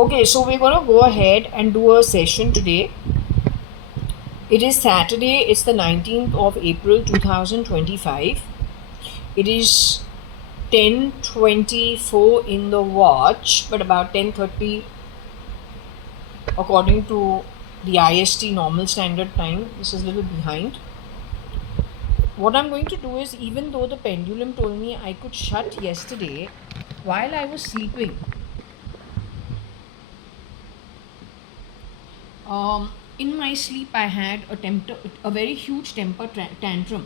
Okay, so we're gonna go ahead and do a session today. It is Saturday, it's the 19th of April 2025. It is 10:24 in the watch, but about 10:30 according to the IST normal standard time. This is a little behind. What I'm going to do is, even though the pendulum told me I could shut yesterday while I was sleeping, in my sleep I had a very huge temper tantrum.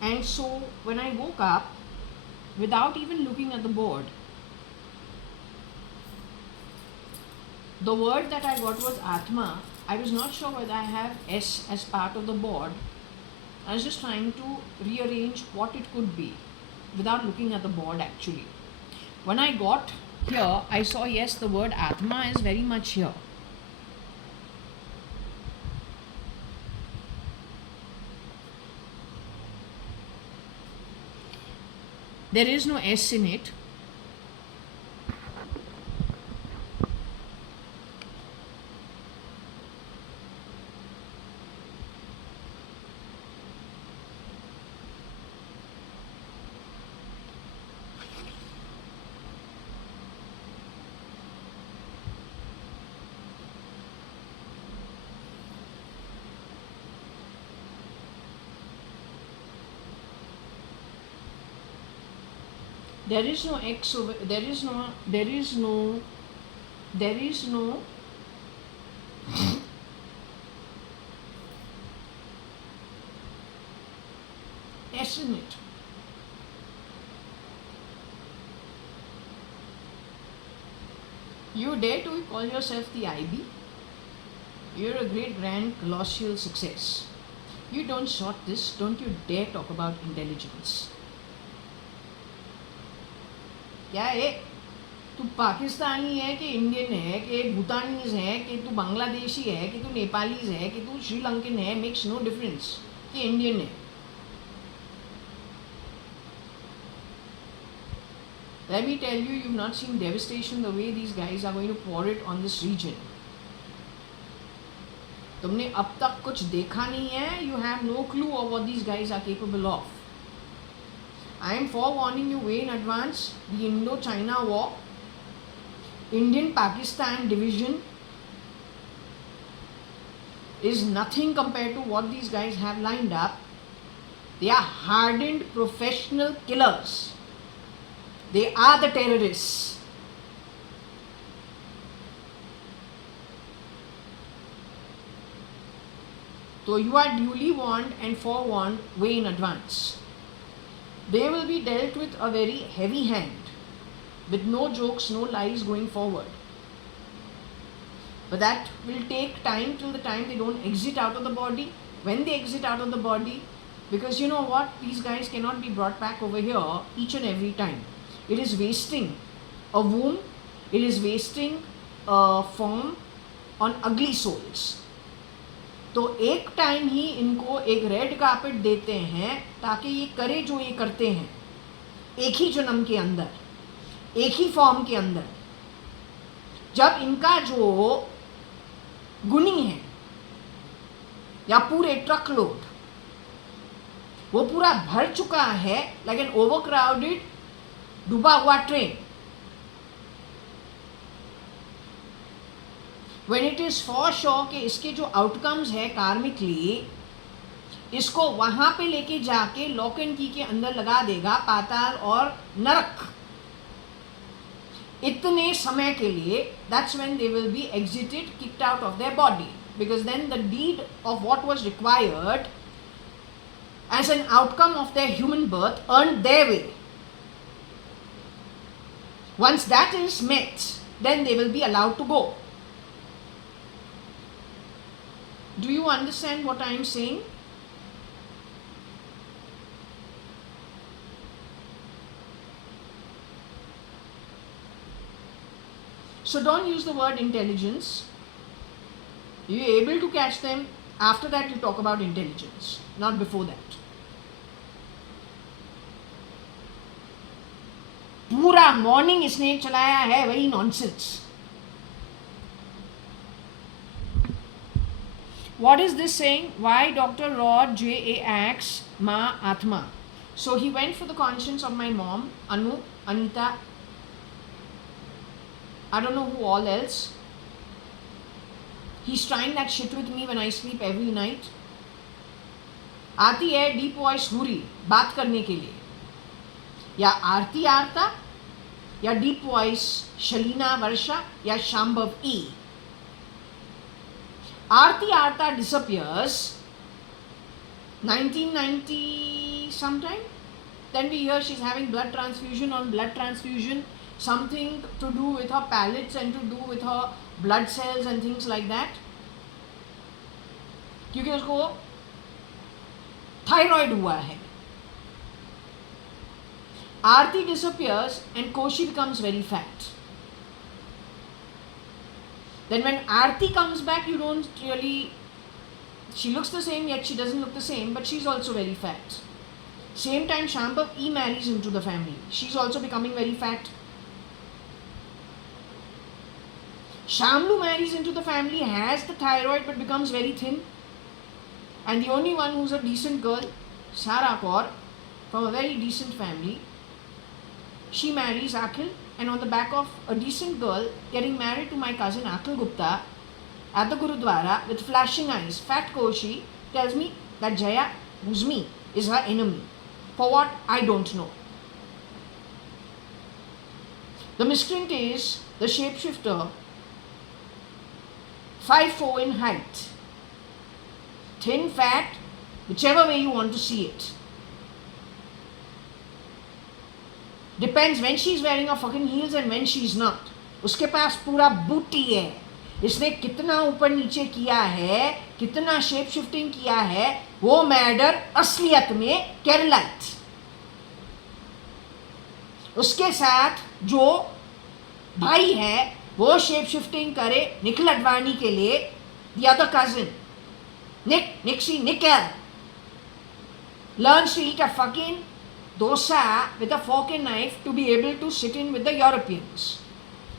And so when I woke up, without even looking at the board, the word that I got was Atma. I was not sure whether I have S as part of the board. I was just trying to rearrange what it could be without looking at the board actually. When I got here, I saw yes, the word Atma is very much here. There is no S in it. There is no X over, there is no S in it. You dare to call yourself the IB? You're a great grand colossal success. You don't sort this, don't you dare talk about intelligence. क्या है? तू पाकिस्तानी है कि Indian है कि भूटानीज है कि तू बांग्लादेशी है कि तू नेपालीज है कि तू श्रीलंकन है, मेक्स नो डिफरेंस कि इंडियन है. Let me tell you, you've not seen devastation the way these guys are going to pour it on this region. तुमने अब तक कुछ देखा नहीं है. You have no clue of what these guys are capable of. I am forewarning you way in advance. The Indo-China war, Indian-Pakistan division is nothing compared to what these guys have lined up. They are hardened professional killers. They are the terrorists. So you are duly warned and forewarned way in advance. They will be dealt with a very heavy hand, with no jokes, no lies going forward. But that will take time till the time they don't exit out of the body. When they exit out of the body, because you know what, these guys cannot be brought back over here each and every time. It is wasting a womb, it is wasting a form on ugly souls. तो एक time ही इनको एक red carpet देते हैं ताकि ये करे जो ये करते हैं, एक ही जन्म के अंदर, एक ही फॉर्म के अंदर. जब इनका जो गुनी है या पूरे ट्रक लोड वो पूरा भर चुका है, लाइक एन ओवरक्राउडेड डूबा हुआ train, when it is for sure कि इसके जो आउटकम्स है कार्मिकली, इसको वहां पे लेके जाके लॉक एंड की के अंदर लगा देगा पाताल और नरक इतने समय के लिए. that's when they will be exited, kicked out of their body, because then the deed of what was required as an outcome of their human birth earned their way. Once that is met, then they will be allowed to go. Do you understand what I am saying? So don't use the word intelligence. You're able to catch them. After that, you talk about intelligence, not before that. पूरा morning इसने चलाया है वही nonsense. What is this saying? Why Dr. Rod J.A. acts Ma Atma? So he went for the conscience of my mom, Anu, Anita, I don't know who all else. He's trying that shit with me when I sleep every night. आती है deep voice हुरी बात करने के लिए, या आरती आरता, या deep voice शलीना वर्षा, या शांभव ई. Aarti Arta disappears 1990 sometime. Then we hear she's having blood transfusion on blood transfusion, something to do with her palates and to do with her blood cells and things like that. क्योंकि उसको thyroid हुआ है. Aarti disappears and Koshi becomes very fat. Then when Aarti comes back, you don't really, she looks the same, yet she doesn't look the same, but she's also very fat. Same time Shambhav E marries into the family. She's also becoming very fat. Shamlu marries into the family, has the thyroid but becomes very thin. And the only one who's a decent girl, Sara Kaur, from a very decent family, she marries Akhil. And on the back of a decent girl getting married to my cousin Akhil Gupta at the Gurudwara with flashing eyes, Fat Koshi tells me that Jaya, who's me, is her enemy. For what? I don't know. The miscreant is the shapeshifter, 5'4" in height, thin, fat, whichever way you want to see it. Depends when she's wearing her fucking heels and when she's not. उसके पास पूरा बूटी है. इसने कितना ऊपर नीचे किया है, कितना शेप शिफ्टिंग किया है, वो मैडर असलियत में केरलाइट. उसके साथ जो भाई है वो शेप शिफ्टिंग करे निखिल अडवाणी के लिए. The other cousin, Nikhil, learns to eat a fucking dosa with a fork and knife to be able to sit in with the Europeans.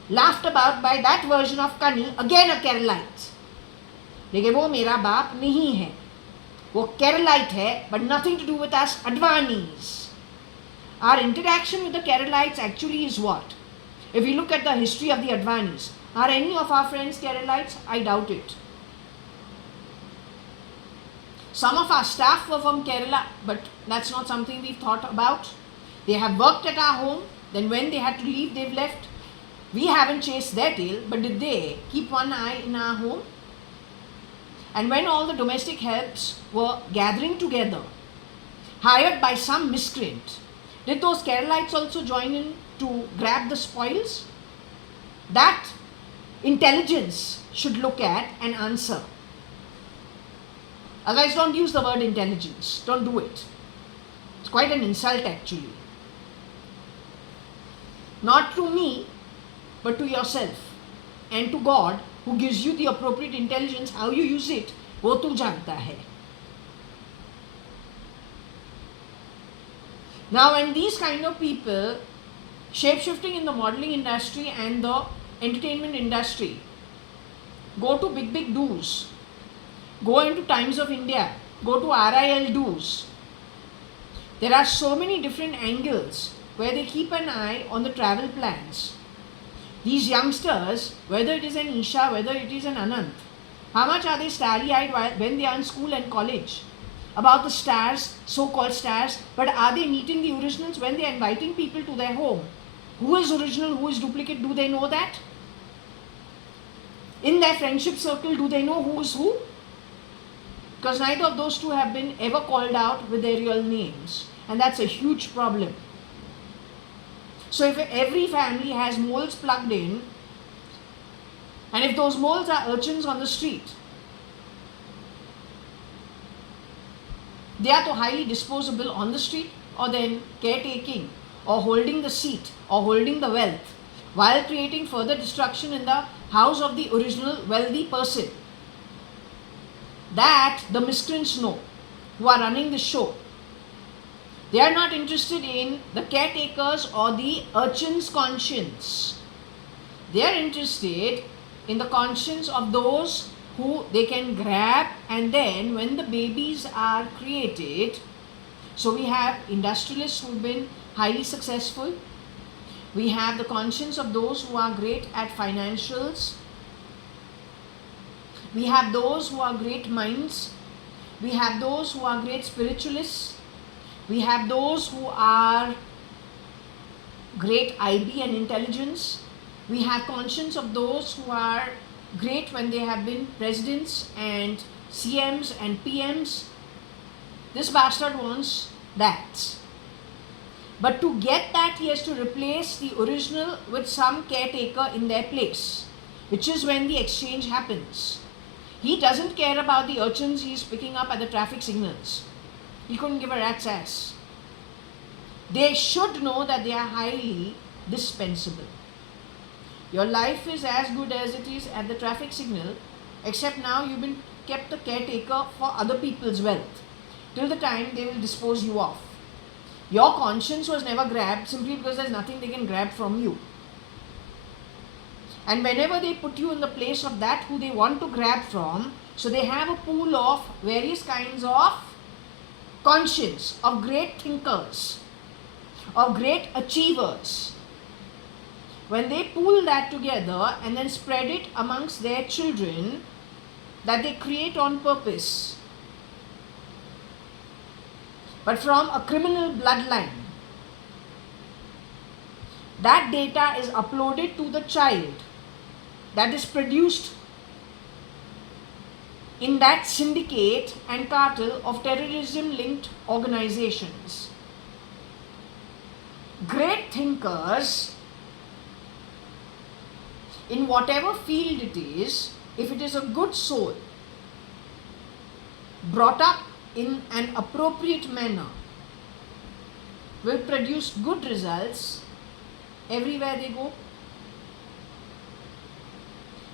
Laughed about by that version of Kani, again a Keralite. लेकिन वो मेरा बाप नहीं है, वो Keralite है, but nothing to do with us Advanis. Our interaction with the Keralites actually is what? If we look at the history of the Advanis, are any of our friends Keralites? I doubt it. Some of our staff were from Kerala, but that's not something we've thought about. They have worked at our home, then when they had to leave, they've left. We haven't chased their tail, but did they keep one eye in our home? And when all the domestic helps were gathering together, hired by some miscreant, did those Keralites also join in to grab the spoils? That intelligence should look at and answer. Otherwise, don't use the word intelligence. Don't do it. It's quite an insult actually. Not to me, but to yourself and to God, who gives you the appropriate intelligence. How you use it, वो तू जानता है. Now, when these kind of people, shape-shifting in the modeling industry and the entertainment industry, go to big do's, go into Times of India, go to RIL do's. There are so many different angles where they keep an eye on the travel plans. These youngsters, whether it is an Isha, whether it is an Anant, how much are they starry-eyed when they are in school and college about the stars, so-called stars, but are they meeting the originals when they are inviting people to their home? Who is original, who is duplicate? Do they know that? In their friendship circle, do they know who is who? Because neither of those two have been ever called out with their real names, and that's a huge problem. So if every family has moles plugged in, and if those moles are urchins on the street, they are too highly disposable on the street, or then caretaking, or holding the seat, or holding the wealth, while creating further destruction in the house of the original wealthy person. that the miscreants know, who are running the show. They are not interested in the caretakers or the urchin's conscience. They are interested in the conscience of those who they can grab, and then when the babies are created, so we have industrialists who have been highly successful. We have the conscience of those who are great at financials. We have those who are great minds. We have those who are great spiritualists. We have those who are great IB and intelligence. We have conscience of those who are great when they have been presidents and CMs and PMs. This bastard wants that. But to get that, he has to replace the original with some caretaker in their place, which is when the exchange happens. He doesn't care about the urchins he's picking up at the traffic signals. He couldn't give a rat's ass. They should know that they are highly dispensable. Your life is as good as it is at the traffic signal, except now you've been kept the caretaker for other people's wealth, till the time they will dispose you off. Your conscience was never grabbed simply because there's nothing they can grab from you. And whenever they put you in the place of that who they want to grab from, so they have a pool of various kinds of conscience, of great thinkers, of great achievers. When they pool that together and then spread it amongst their children, that they create on purpose, but from a criminal bloodline, that data is uploaded to the child that is produced in that syndicate and cartel of terrorism-linked organizations. Great thinkers, in whatever field it is, if it is a good soul, brought up in an appropriate manner, will produce good results everywhere they go.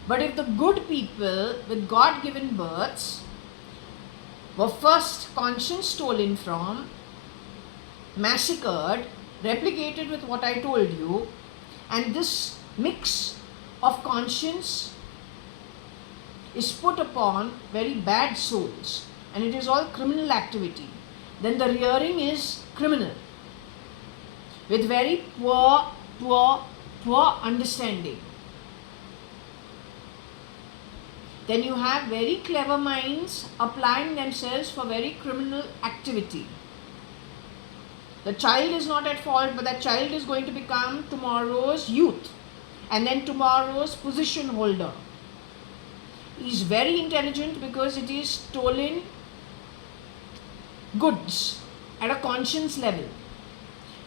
But if the good people with God-given births were first conscience stolen from, massacred, replicated with what I told you, and this mix of conscience is put upon very bad souls, and it is all criminal activity, then the rearing is criminal, with very poor understanding. Then you have very clever minds applying themselves for very criminal activity. The child is not at fault, but that child is going to become tomorrow's youth and then tomorrow's position holder. He is very intelligent because it is stolen goods at a conscience level,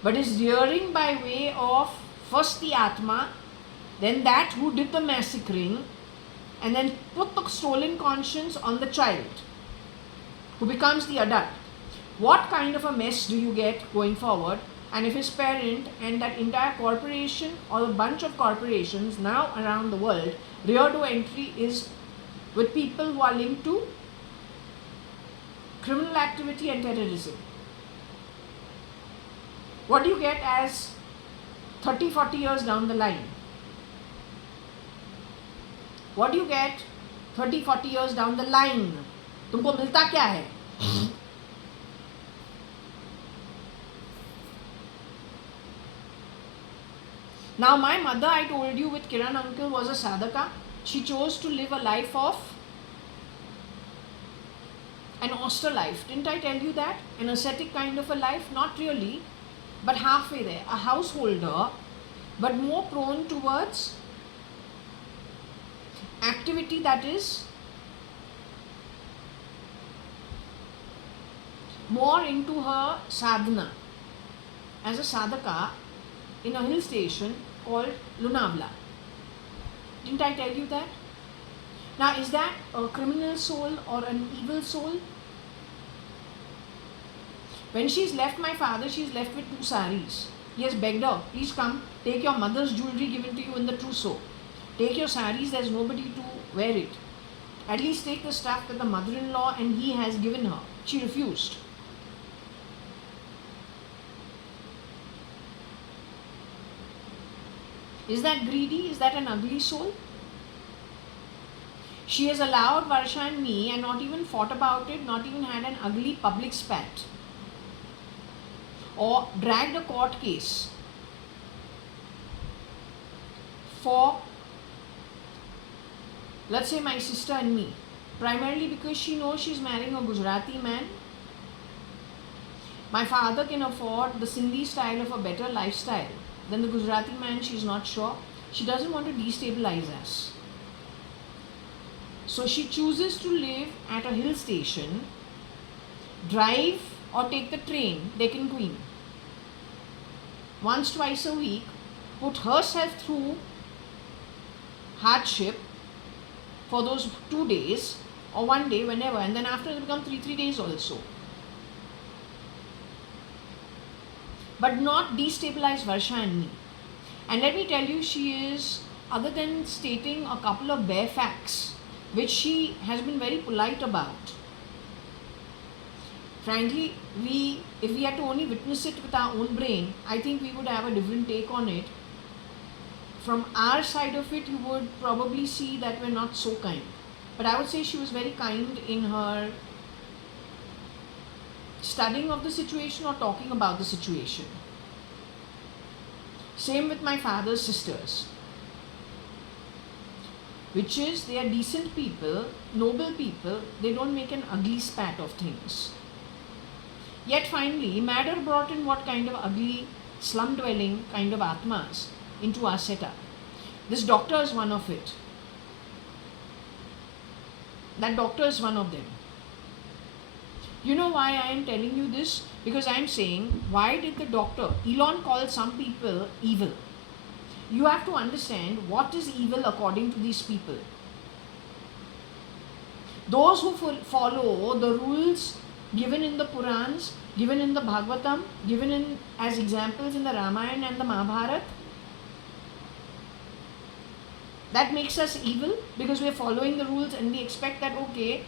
but is rearing by way of first the Atma, then that who did the massacring, and then put the stolen conscience on the child who becomes the adult. What kind of a mess do you get going forward? And if his parent and that entire corporation or a bunch of corporations now around the world, rear to entry is with people who are linked to criminal activity and terrorism. What do you get as 30-40 years down the line? What do you get 30-40 years down the line? तुमको मिलता क्या है? Now my mother, I told you, with Kiran uncle, was a sadhaka. She chose to live a life of an austere life. Didn't I tell you that? An ascetic kind of a life? Not really, but halfway there. A householder, but more prone towards activity that is more into her sadhana as a sadhaka in a hill station called Lunavla. Didn't I tell you that? Now, is that a criminal soul or an evil soul? When she's left my father, she's left with 2 saris. He has begged her, please come, take your mother's jewelry given to you in the trousseau. Take your saris, there's nobody to wear it. At least take the stuff that the mother-in-law and he has given her. She refused. Is that greedy? Is that an ugly soul? She has allowed Varsha and me and not even fought about it, not even had an ugly public spat or dragged a court case for, let's say, my sister and me, primarily because she knows she's marrying a Gujarati man. My father can afford the Sindhi style of a better lifestyle than the Gujarati man. She's not sure. She doesn't want to destabilize us. So she chooses to live at a hill station, drive or take the train, Deccan Queen, once, twice a week, put herself through hardship for those 2 days or 1 day, whenever, and then after it become 3 days also. But not destabilize Varsha and me. And let me tell you, she is, other than stating a couple of bare facts, which she has been very polite about. Frankly, if we had to only witness it with our own brain, I think we would have a different take on it. From our side of it, you would probably see that we're not so kind. But I would say she was very kind in her studying of the situation or talking about the situation. Same with my father's sisters, which is they are decent people, noble people, they don't make an ugly spat of things. Yet finally, matter brought in what kind of ugly slum dwelling kind of atmas into our setup. This doctor is one of it. That doctor is one of them. You know why I am telling you this? Because I am saying, why did the doctor, Elon called some people evil? You have to understand what is evil according to these people. Those who follow the rules given in the Purans, given in the Bhagavatam, given in as examples in the Ramayana and the Mahabharata, that makes us evil because we are following the rules and we expect that, okay,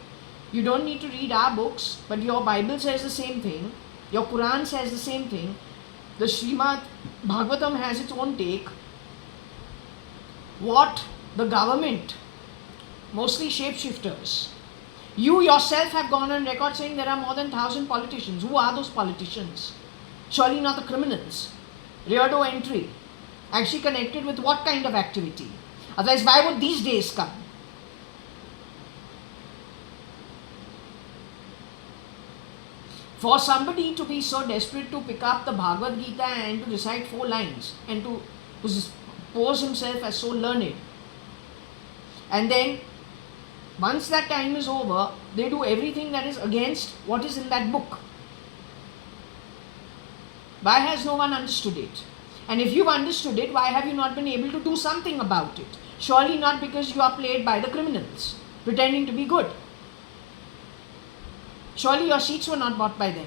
you don't need to read our books, but your Bible says the same thing, your Quran says the same thing, the Srimad Bhagavatam has its own take. What the government, mostly shapeshifters, you yourself have gone on record saying there are more than 1,000 politicians. Who are those politicians? Surely not the criminals. Rear door entry. Actually connected with what kind of activity? Otherwise, why would these days come? For somebody to be so desperate to pick up the Bhagavad Gita and to recite 4 lines and to pose himself as so learned, and then once that time is over, they do everything that is against what is in that book. Why has no one understood it? And if you've understood it, why have you not been able to do something about it? Surely not because you are played by the criminals, pretending to be good. Surely your seats were not bought by them,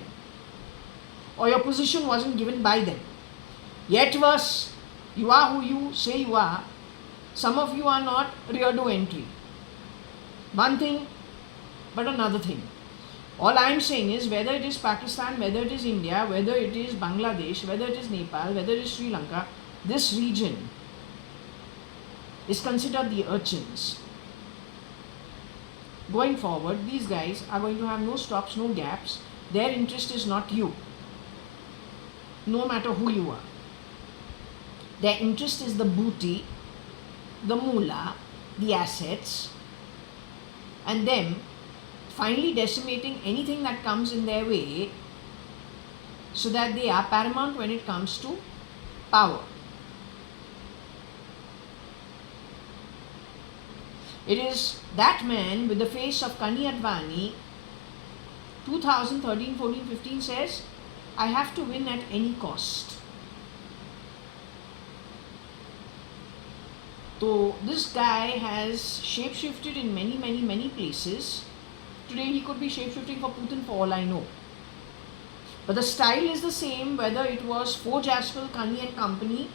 or your position wasn't given by them. Yet worse, you are who you say you are. Some of you are not rear door entry. One thing, but another thing. All I am saying is, whether it is Pakistan, whether it is India, whether it is Bangladesh, whether it is Nepal, whether it is Sri Lanka, this region is considered the urchins. Going forward, these guys are going to have no stops, no gaps. Their interest is not you, no matter who you are. Their interest is the booty, the moolah, the assets, and them finally decimating anything that comes in their way so that they are paramount when it comes to power. It is that man with the face of JAYA.ADVANI, 2013, 14, 15 says, I have to win at any cost. So this guy has shapeshifted in many, many, many places. Today he could be shapeshifting for Putin for all I know. But the style is the same, whether it was Forge Asphalt, Kani and Company,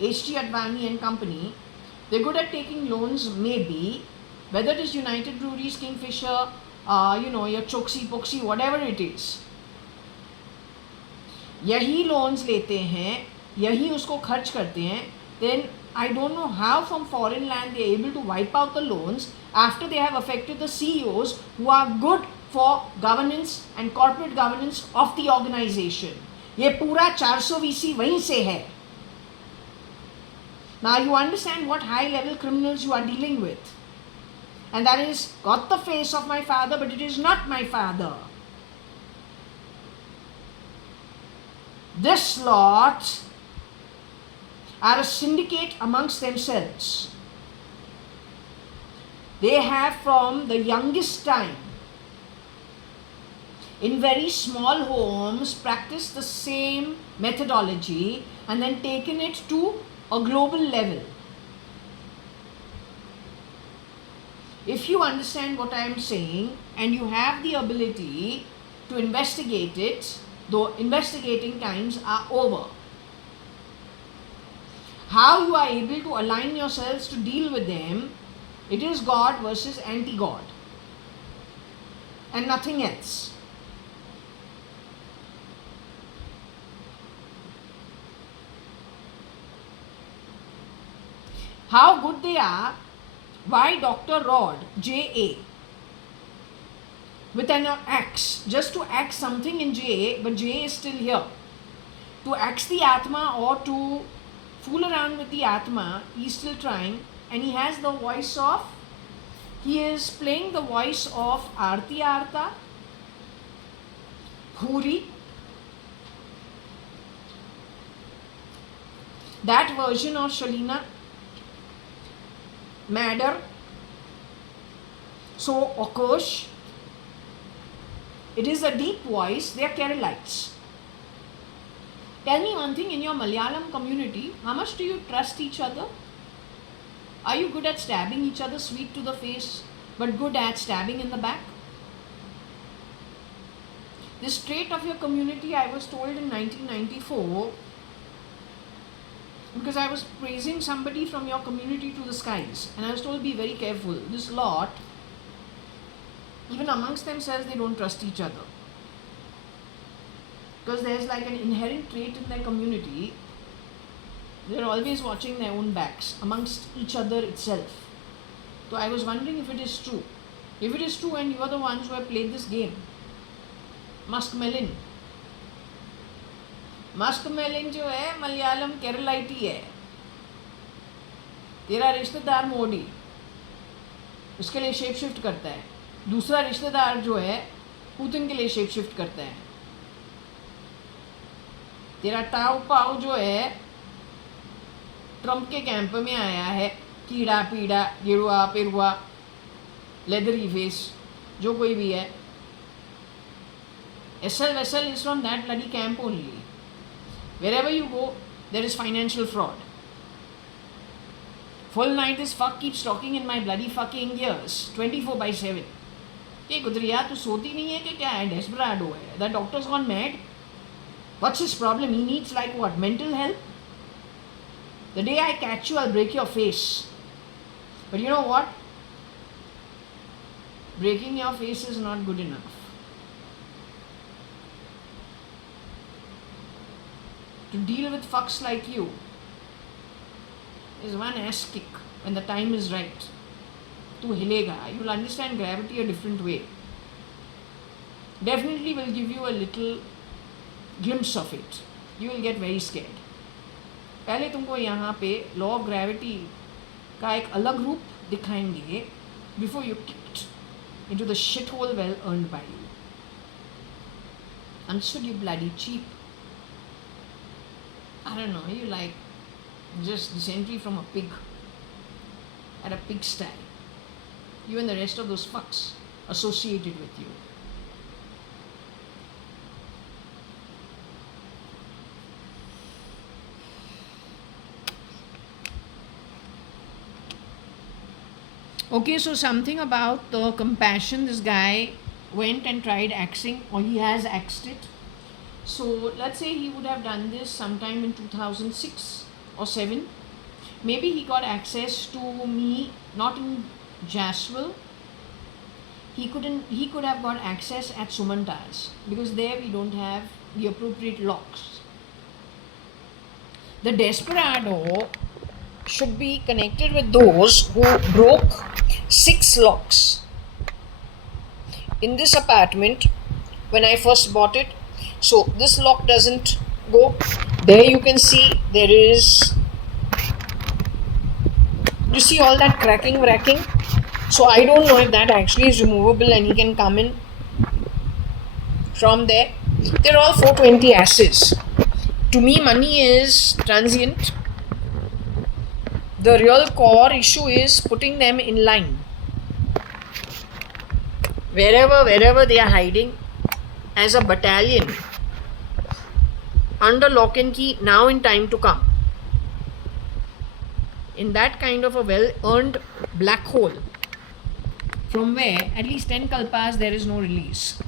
H.T. Advani and Company. They're good at taking loans, maybe, whether it is United Breweries, Kingfisher, your Choksi, Poxy, whatever it is, यही loans लेते हैं, यही उसको खर्च करते हैं, then I don't know how from foreign land they are able to wipe out the loans after they have affected the CEOs who are good for governance and corporate governance of the organization. ये पूरा 400 VC वहीं से है. Now you understand what high level criminals you are dealing with. And that is got the face of my father, but it is not my father. This lot are a syndicate amongst themselves. They have from the youngest time in very small homes practiced the same methodology and then taken it to a global level. If you understand what I am saying and you have the ability to investigate it, though investigating times are over, how you are able to align yourselves to deal with them, it is God versus anti-God and nothing else. How good they are, why Dr. Rod, JA, with an axe, just to axe something in JA, but JA is still here, to axe the Atma or to fool around with the Atma, he is still trying, and he has the voice of, he is playing the voice of Arti Arta, Huri, that version of Shalina, Madder, so Okosh. It is a deep voice, they are Keralites. Tell me one thing, in your Malayalam community, how much do you trust each other? Are you good at stabbing each other sweet to the face, but good at stabbing in the back? This trait of your community, I was told in 1994, because I was praising somebody from your community to the skies, and I was told, be very careful. This lot, even amongst themselves, they don't trust each other. Because there's like an inherent trait in their community, they're always watching their own backs amongst each other itself. So I was wondering if it is true. If it is true and you are the ones who have played this game, Muskmelon. Muskmelon जो है मलयालम केरलाइटी है. तेरा रिश्तेदार मोदी उसके लिए shape shift करता है. दूसरा रिश्तेदार जो है पुतिन के लिए शेप शिफ्ट करता है. तेरा टाउ पाउ जो है ट्रंप के कैंप में आया है. कीड़ा पीड़ा गिरुआ पिरुआ लेदरी फेस जो कोई भी है. SL Vessel is from that bloody camp only. Wherever you go, there is financial fraud. Full night this fuck keeps talking in my bloody fucking ears 24/7. Hey Gudriya, तू सोती नहीं है कि क्या है? Desperado है. That doctor's gone mad. What's his problem? He needs like what? Mental help? The day I catch you, I'll break your face. But you know what? Breaking your face is not good enough. To deal with fucks like you is one ass kick when the time is right. Tu hilega. You will understand gravity a different way. Definitely will give you a little glimpse of it. You will get very scared. पहले तुमको यहाँ पे law of gravity का एक अलग रूप दिखाएंगे before you kicked into the shithole well earned by you. Understood, you bloody cheap. I don't know, you like just dysentery from a pig at a pigsty. You and the rest of those fucks associated with you. Okay, so something about the compassion. This guy went and tried axing, or he has axed it. So let's say he would have done this sometime in 2006 or 7. Maybe he got access to me not in Jaswal, he could have got access at Sumanta's, because there we don't have the appropriate locks. The desperado should be connected with those who broke 6 locks in this apartment when I first bought it. So this lock doesn't go. There you can see there is, you see all that cracking. So I don't know if that actually is removable and he can come in from there. They're all 420 asses. To me, money is transient. The real core issue is putting them in line. Wherever they are hiding, as a battalion, under lock and key, now in time to come. In that kind of a well-earned black hole, from where at least 10 kalpas there is no release.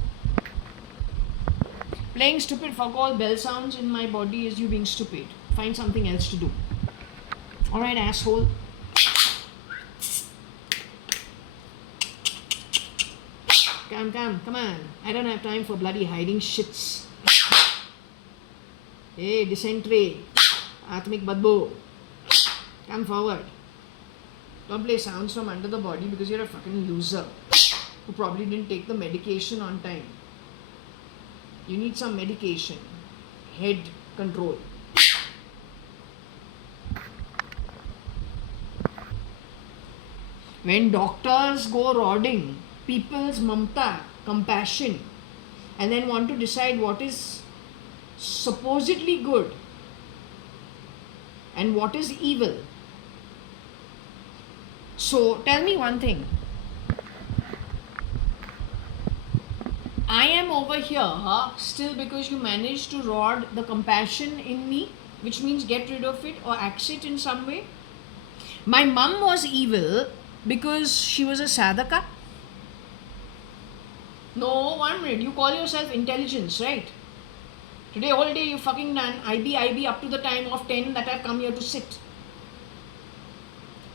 Playing stupid fuck all bell sounds in my body is you being stupid. Find something else to do. Alright, asshole. Come on. I don't have time for bloody hiding shits. Hey, dysentery. Atmic badbo. Come forward. Don't play sounds from under the body because you're a fucking loser who probably didn't take the medication on time. You need some medication. Head control. When doctors go rodding people's mamta, compassion, and then want to decide what is supposedly good and what is evil. So tell me one thing. I am over here still because you managed to rod the compassion in me, which means get rid of it or axe it in some way. My mum was evil because she was a sadhaka. No, 1 minute. You call yourself intelligence, right? Today, all day, you fucking done IB up to the time of 10 that I've come here to sit.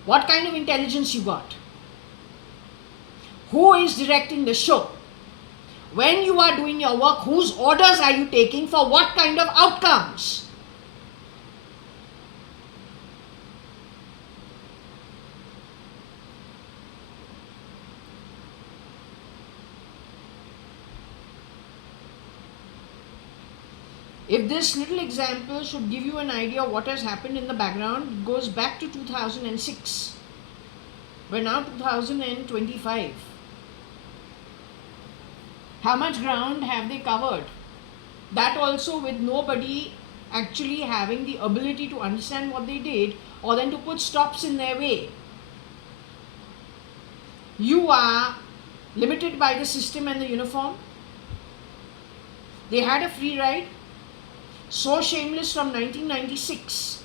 What kind of intelligence you got? Who is directing the show? When you are doing your work, whose orders are you taking for what kind of outcomes? If this little example should give you an idea of what has happened in the background, it goes back to 2006. We're now 2025. How much ground have they covered? That also with nobody actually having the ability to understand what they did or then to put stops in their way. You are limited by the system and the uniform. They had a free ride. So shameless from 1996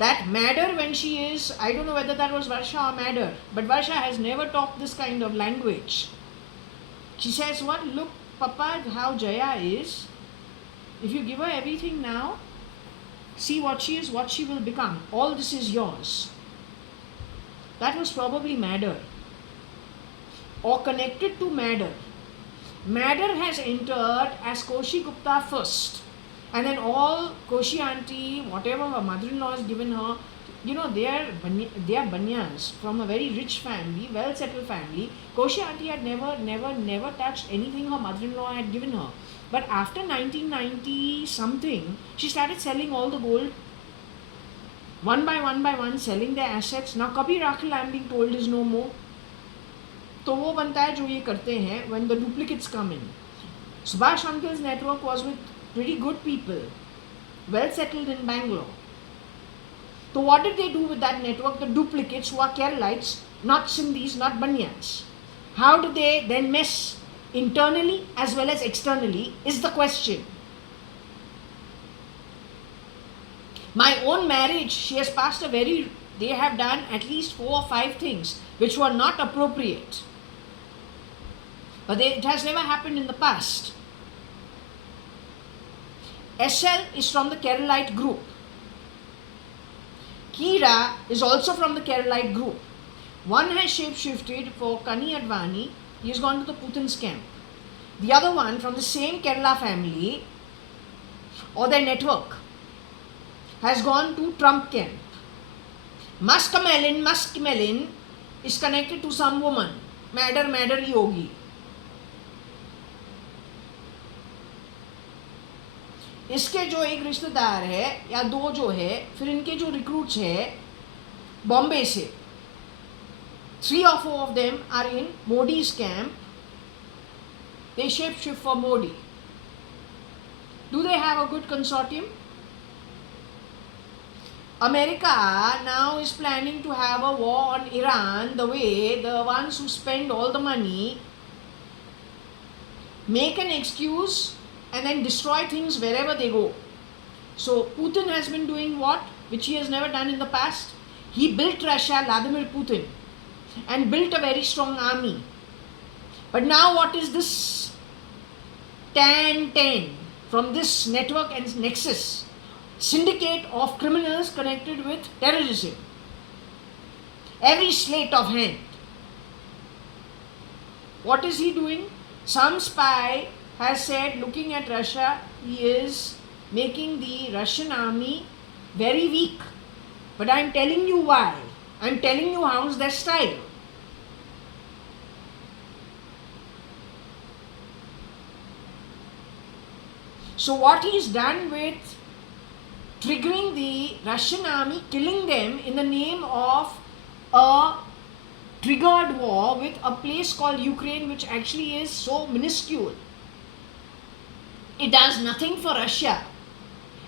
that Madder, when she is, I don't know whether that was Varsha or Madder, but Varsha has never talked this kind of language. She says, what? Look, Papa, how Jaya is. If you give her everything now, see what she is, what she will become. All this is yours. That was probably Madder or connected to Madder. Madder has entered as Koshi Gupta first. And then all Koshi auntie, whatever her mother-in-law has given her, you know, they are Banyas from a very rich family, well-settled family. Koshi auntie had never touched anything her mother-in-law had given her. But after 1990 something, she started selling all the gold. One by one, selling their assets. Now, Kabir Akhil, I am being told, is no more. तो वो बनता है जो ये करते हैं when the duplicates come in. Subhash uncle's network was with pretty good people, well settled in Bangalore. So what did they do with that network? The duplicates who are Keralites, not Sindhis, not Banyans. How do they then mess internally as well as externally is the question. My own marriage, she has passed they have done at least 4 or 5 things which were not appropriate. But it has never happened in the past. SL is from the Keralite group. Kira is also from the Keralite group. One has shape-shifted for JAYA.ADVANI. He has gone to the Putin's camp. The other one from the same Kerala family or their network has gone to Trump camp. Muskmelon is connected to some woman, Madder Yogi. इसके जो एक रिश्तेदार है या दो जो है, फिर इनके जो रिक्रूट्स है बॉम्बे से, 3 or 4 of them are in Modi's camp. They shape-shift for Modi. Do they have a good consortium? America now is planning to have a war on Iran, the way the ones who spend all the money make an excuse and then destroy things wherever they go. So Putin has been doing what? Which he has never done in the past. He built Russia, Vladimir Putin, and built a very strong army. But now what is this TAN-10 from this network and nexus? Syndicate of criminals connected with terrorism. Every sleight of hand. What is he doing? Some spy has said, looking at Russia, he is making the Russian army very weak. But I am telling you why. I am telling you how is their style. So what he is done with triggering the Russian army, killing them in the name of a triggered war with a place called Ukraine, which actually is so minuscule. It does nothing for Russia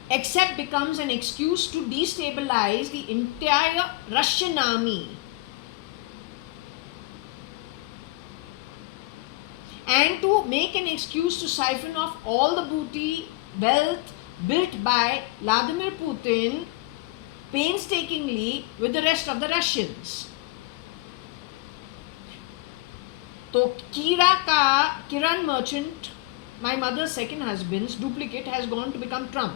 except becomes an excuse to destabilize the entire Russian army and to make an excuse to siphon off all the booty, wealth built by Vladimir Putin painstakingly with the rest of the Russians. So Kiran Merchant, my mother's second husband's duplicate, has gone to become Trump.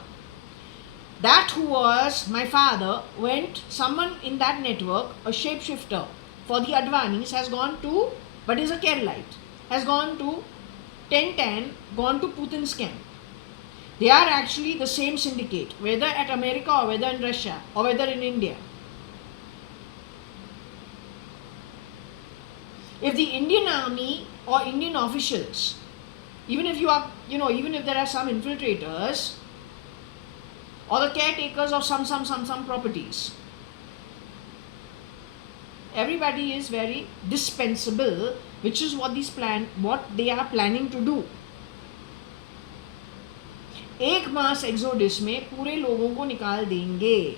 That who was my father went, someone in that network, a shapeshifter for the Advanis, has gone to, but is a Keralite, has gone to 1010, gone to Putin's camp. They are actually the same syndicate, whether at America or whether in Russia or whether in India. If the Indian army or Indian officials, even if you are, even if there are some infiltrators or the caretakers of some properties, everybody is very dispensable, which is what they are planning to do. एक मास Exodus में पूरे लोगों को निकाल देंगे.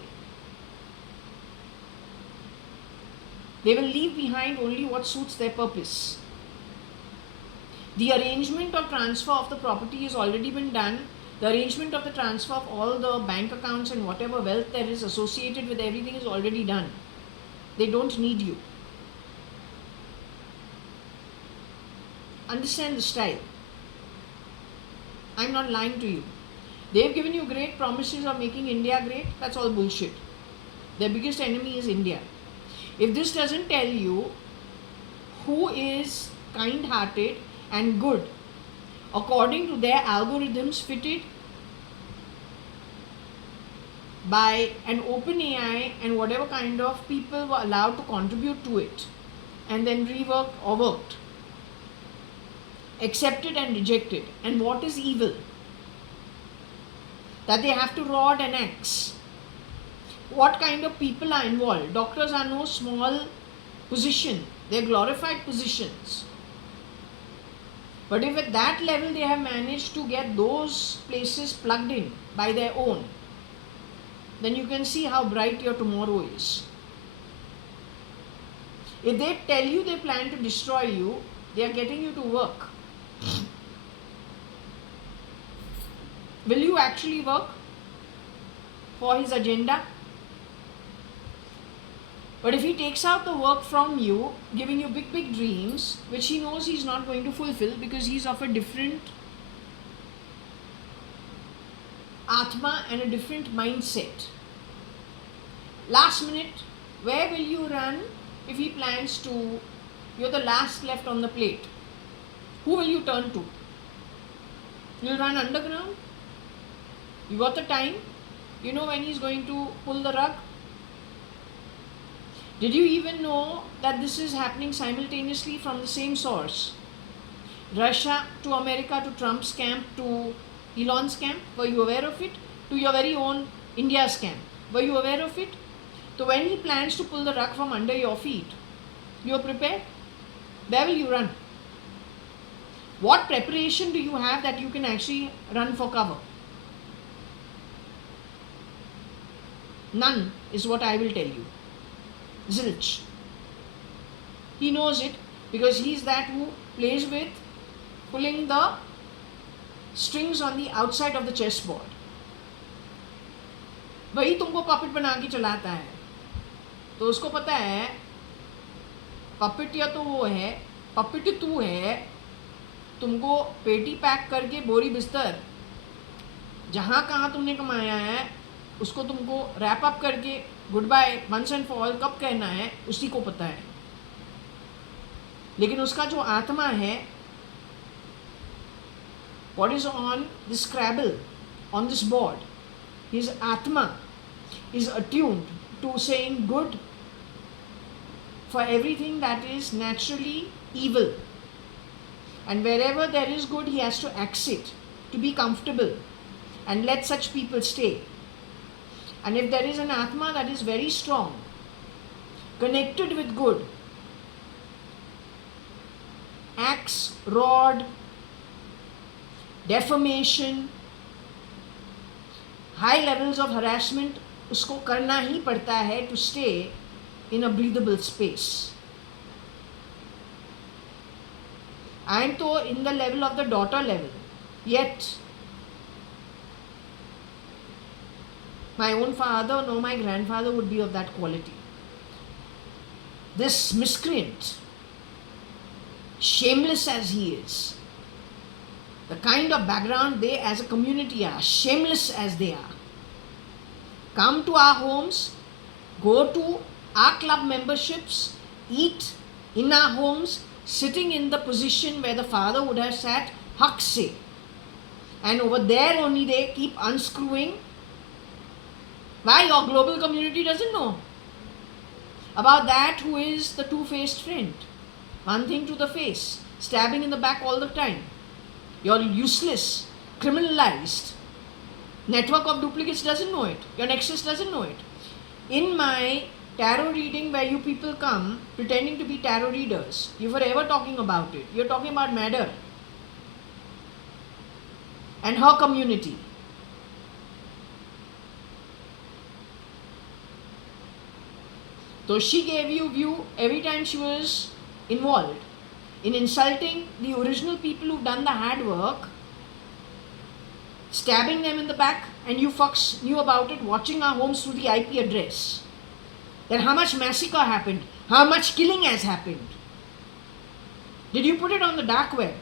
They will leave behind only what suits their purpose. The arrangement of transfer of the property has already been done. The arrangement of the transfer of all the bank accounts and whatever wealth there is associated with everything is already done. They don't need you. Understand the style. I'm not lying to you. They've given you great promises of making India great. That's all bullshit. Their biggest enemy is India. If this doesn't tell you who is kind-hearted and good according to their algorithms fitted by an open AI and whatever kind of people were allowed to contribute to it and then reworked or worked, accepted and rejected. And what is evil? That they have to rod and axe. What kind of people are involved? Doctors are no small position. They are glorified positions. But if at that level they have managed to get those places plugged in by their own, then you can see how bright your tomorrow is. If they tell you they plan to destroy you, they are getting you to work. Will you actually work for his agenda? But if he takes out the work from you, giving you big dreams, which he knows he's not going to fulfill because he's of a different Atma and a different mindset. Last minute, where will you run if he plans to, you're the last left on the plate, who will you turn to? You'll run underground? You got the time? You know when he's going to pull the rug? Did you even know that this is happening simultaneously from the same source? Russia to America to Trump's camp to Elon's camp. Were you aware of it? To your very own India's camp. Were you aware of it? So when he plans to pull the rug from under your feet, you are prepared? Where will you run? What preparation do you have that you can actually run for cover? None is what I will tell you. Zilch. He knows it because he's that who plays with pulling the strings on the outside of the chessboard. वही तुमको puppet बना के चलाता है, तो उसको पता है पपेट या तो वो है, पपेट तू है, तुमको पेटी पैक करके बोरी बिस्तर जहाँ कहाँ तुमने कमाया है उसको तुमको रैप अप करके goodbye once and for all कब कहना है उसी को पता है. लेकिन उसका जो आत्मा है, what is on this Scrabble, on this board, his atma is attuned to saying good for everything that is naturally evil. And wherever there is good, he has to exit to be comfortable and let such people stay. And if there is an atma that is very strong, connected with good, axe, rod, defamation, high levels of harassment, उसको करना ही पड़ता है to stay in a breathable space. I am तो in the level of the daughter level, yet my own father nor my grandfather would be of that quality. This miscreant, shameless as he is, the kind of background they as a community are, shameless as they are, come to our homes, go to our club memberships, eat in our homes, sitting in the position where the father would have sat, huck say. And over there only they keep unscrewing. Why? Your global community doesn't know about that who is the two-faced friend. One thing to the face, stabbing in the back all the time. Your useless, criminalized network of duplicates doesn't know it. Your nexus doesn't know it. In my tarot reading where you people come pretending to be tarot readers, you're forever talking about it. You're talking about Madder and her community. So she gave you view every time she was involved in insulting the original people who've done the hard work, stabbing them in the back, and you fucks knew about it, watching our homes through the IP address. Then how much massacre happened? How much killing has happened? Did you put it on the dark web?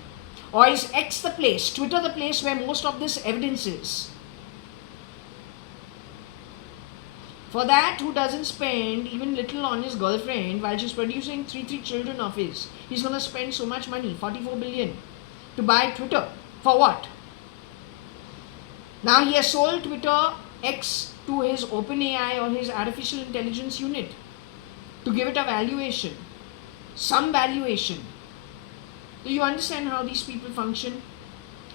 Or is X the place, Twitter the place where most of this evidence is? For that, who doesn't spend even little on his girlfriend while she's producing three children of his, he's going to spend so much money, 44 billion, to buy Twitter. For what? Now he has sold Twitter X to his OpenAI or his artificial intelligence unit to give it a valuation, some valuation. Do you understand how these people function?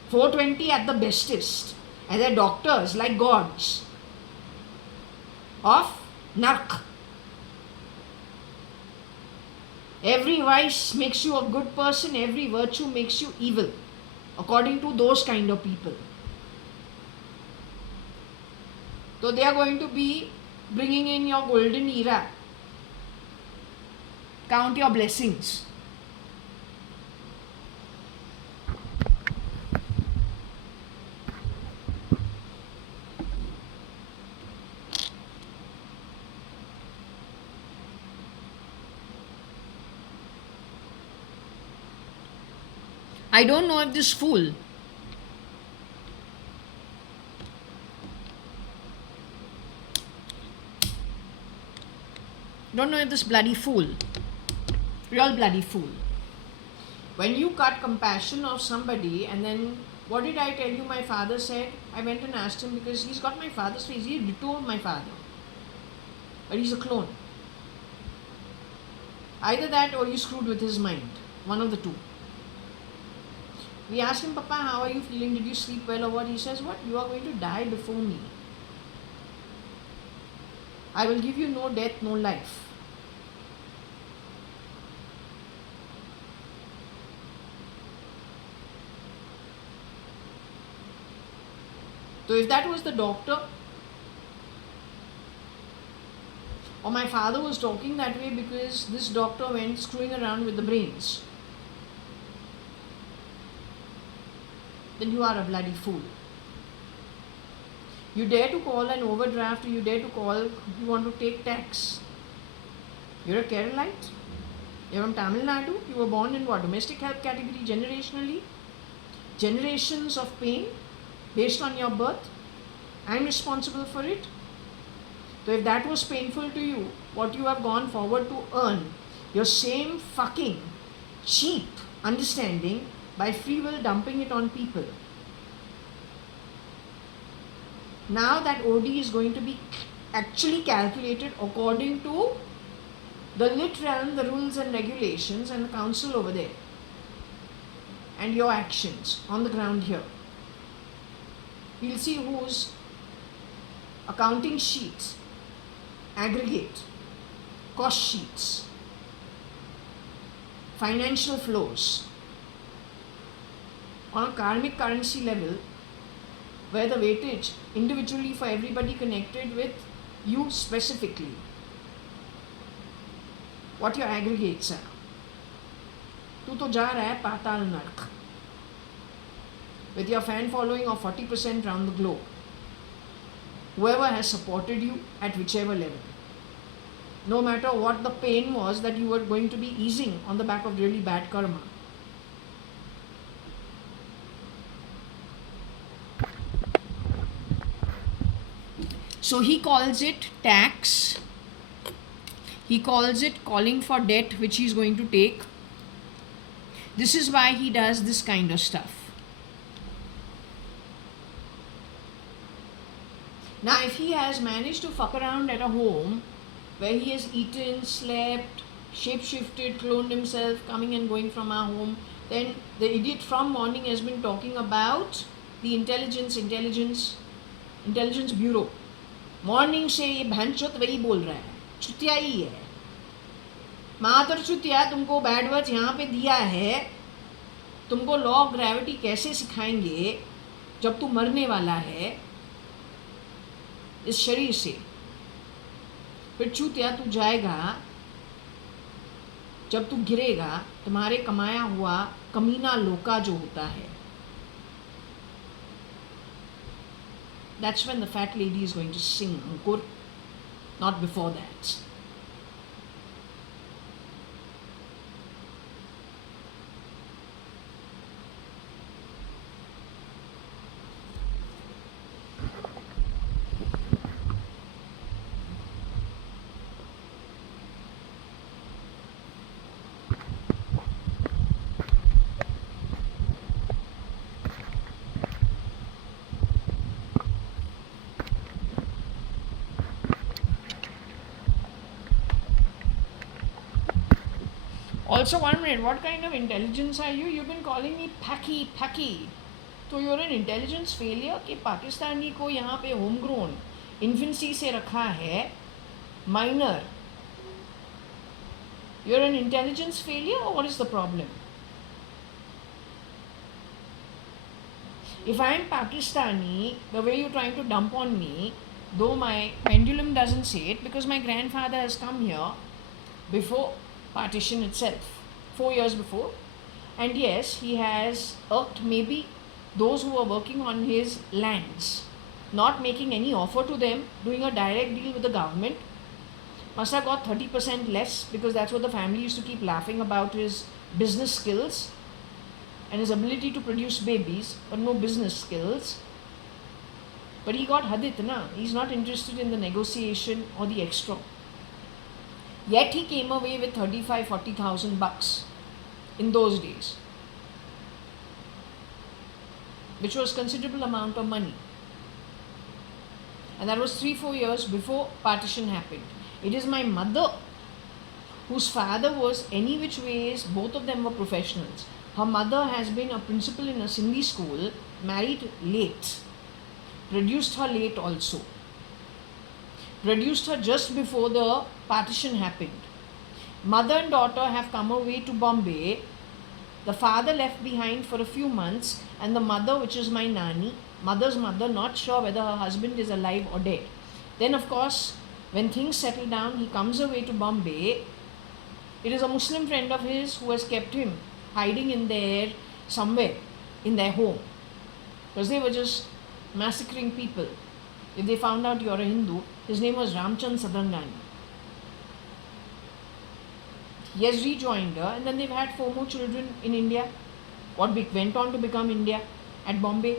420 at the bestest, and they're doctors like gods of Nark. Every vice makes you a good person, every virtue makes you evil, according to those kind of people. So they are going to be bringing in your golden era. Count your blessings. I don't know if this fool bloody fool Real bloody fool. When you cut compassion of somebody and then, what did I tell you my father said? I went and asked him because he's got my father's face. He's a ditto of my father. But he's a clone. Either that or you screwed with his mind. One of the two. We asked him, Papa, how are you feeling? Did you sleep well or what? He says, what? You are going to die before me. I will give you no death, no life. So if that was the doctor, or my father was talking that way because this doctor went screwing around with the brains, then you are a bloody fool. You dare to call an overdraft, or you dare to call, you want to take tax. You're a Keralite. You're from Tamil Nadu. You were born in what? Domestic help category generationally. Generations of pain based on your birth. I'm responsible for it. So if that was painful to you, what you have gone forward to earn, your same fucking cheap understanding by free will dumping it on people. Now that OD is going to be actually calculated according to the lit realm, the rules and regulations and the council over there, and your actions on the ground here. We'll see whose accounting sheets, aggregate, cost sheets, financial flows on a karmic currency level, where the weightage individually for everybody connected with you specifically, what your aggregates are. तू तो जा रहा है पाताल नर्क with your fan following of 40% around the globe. Whoever has supported you at whichever level, no matter what the pain was that you were going to be easing on the back of really bad karma. So he calls it tax. He calls it calling for debt which he is going to take. This is why he does this kind of stuff. Now if he has managed to fuck around at a home where he has eaten, slept, shape-shifted, cloned himself, coming and going from our home, then the idiot from morning has been talking about the intelligence bureau. Morning से ये भैंचोद वही बोल रहा है, चुतिया ही है, मातर चुतिया। तुमको bad words यहाँ पे दिया है, तुमको लॉ ऑफ ग्रेविटी कैसे सिखाएंगे जब तू मरने वाला है इस शरीर से। फिर चुतिया तू जाएगा, जब तू गिरेगा तुम्हारे कमाया हुआ कमीना लोका जो होता है, that's when the fat lady is going to sing, Ankur, not before that. Also, 1 minute, what kind of intelligence are you? You've been calling me Paki. So you're an intelligence failure कि पाकिस्तानी को यहाँ पे homegrown infancy से रखा है minor. You're an intelligence failure, or what is the problem? If I'm Pakistani, the way you're trying to dump on me, though my pendulum doesn't say it, because my grandfather has come here before partition itself, 4 years before, and yes, he has irked maybe those who were working on his lands, not making any offer to them, doing a direct deal with the government. Must have got 30% less, because that's what the family used to keep laughing about, his business skills and his ability to produce babies, but no business skills. But he got hadith, na? He's not interested in the negotiation or the extra. Yet he came away with 35,000-40,000 bucks in those days, which was considerable amount of money. And that was 3-4 years before partition happened. It is my mother, whose father was any which ways, both of them were professionals. Her mother has been a principal in a Sindhi school, married late, produced her late also, produced her just before the partition happened. Mother and daughter have come away to Bombay. The father left behind for a few months, and the mother, which is my nani, mother's mother, not sure whether her husband is alive or dead. Then of course, when things settle down, he comes away to Bombay. It is a Muslim friend of his who has kept him hiding in there somewhere in their home, because they were just massacring people if they found out you're a Hindu. His name was Ramchand Sadrangani. He has rejoined her, and then they've had 4 more children in India. What went on to become India at Bombay.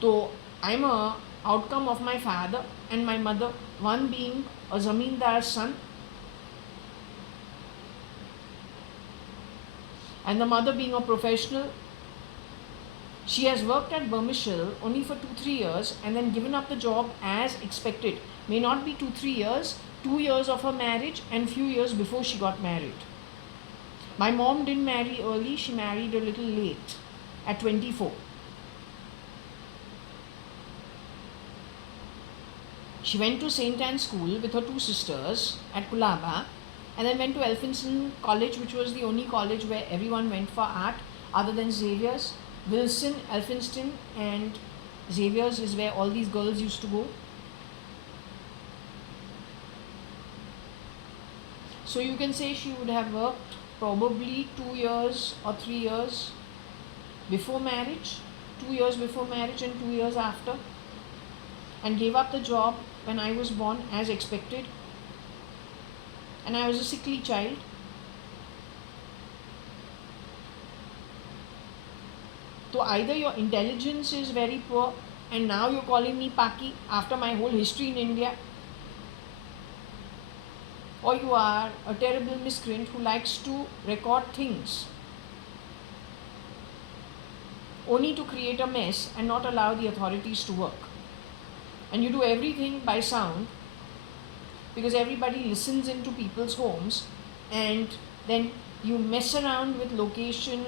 So I'm a outcome of my father and my mother, one being a zamindar's son and the mother being a professional. She has worked at Burmishil only for 2-3 years and then given up the job as expected. May not be 2-3 years, 2 years of her marriage and few years before she got married. My mom didn't marry early, she married a little late at 24. She went to St. Anne's School with her 2 sisters at Kulaba, and then went to Elphinstone College, which was the only college where everyone went for art other than Xavier's. Wilson, Elphinstone and Xavier's is where all these girls used to go. So you can say she would have worked probably 2 years or 3 years before marriage, 2 years before marriage and 2 years after, and gave up the job when I was born as expected, and I was a sickly child. So either your intelligence is very poor and now you're calling me Paki after my whole history in India, or you are a terrible miscreant who likes to record things only to create a mess and not allow the authorities to work. And you do everything by sound because everybody listens into people's homes, and then you mess around with location,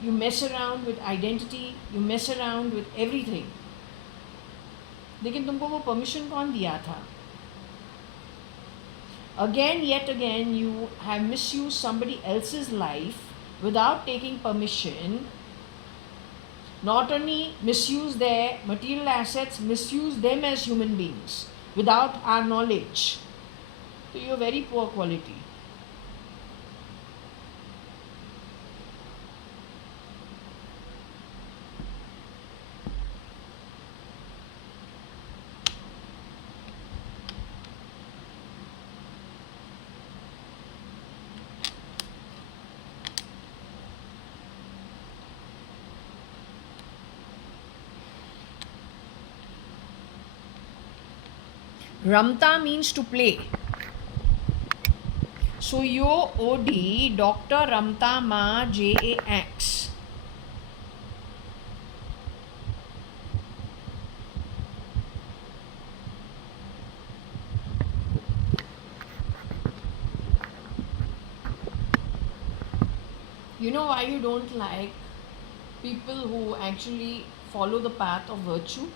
you mess around with identity, you mess around with everything. लेकिन तुमको वो permission कौन दिया था? Again, yet again, you have misused somebody else's life without taking permission. Not only misuse their material assets, misuse them as human beings without our knowledge. So you're very poor quality. Ramta means to play. So yo OD Dr. Ramta Ma JAX. You know why you don't like people who actually follow the path of virtue?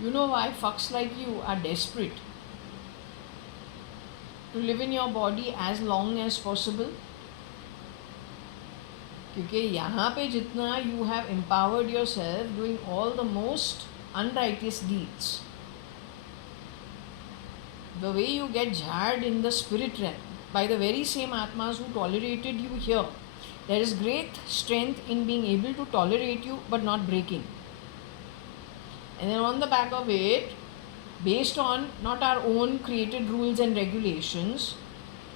You know why fucks like you are desperate to live in your body as long as possible? क्योंकि यहाँ पे जितना you have empowered yourself doing all the most unrighteous deeds, the way you get jarred in the spirit realm by the very same Atmas who tolerated you here, there is great strength in being able to tolerate you but not breaking. And then on the back of it, based on not our own created rules and regulations,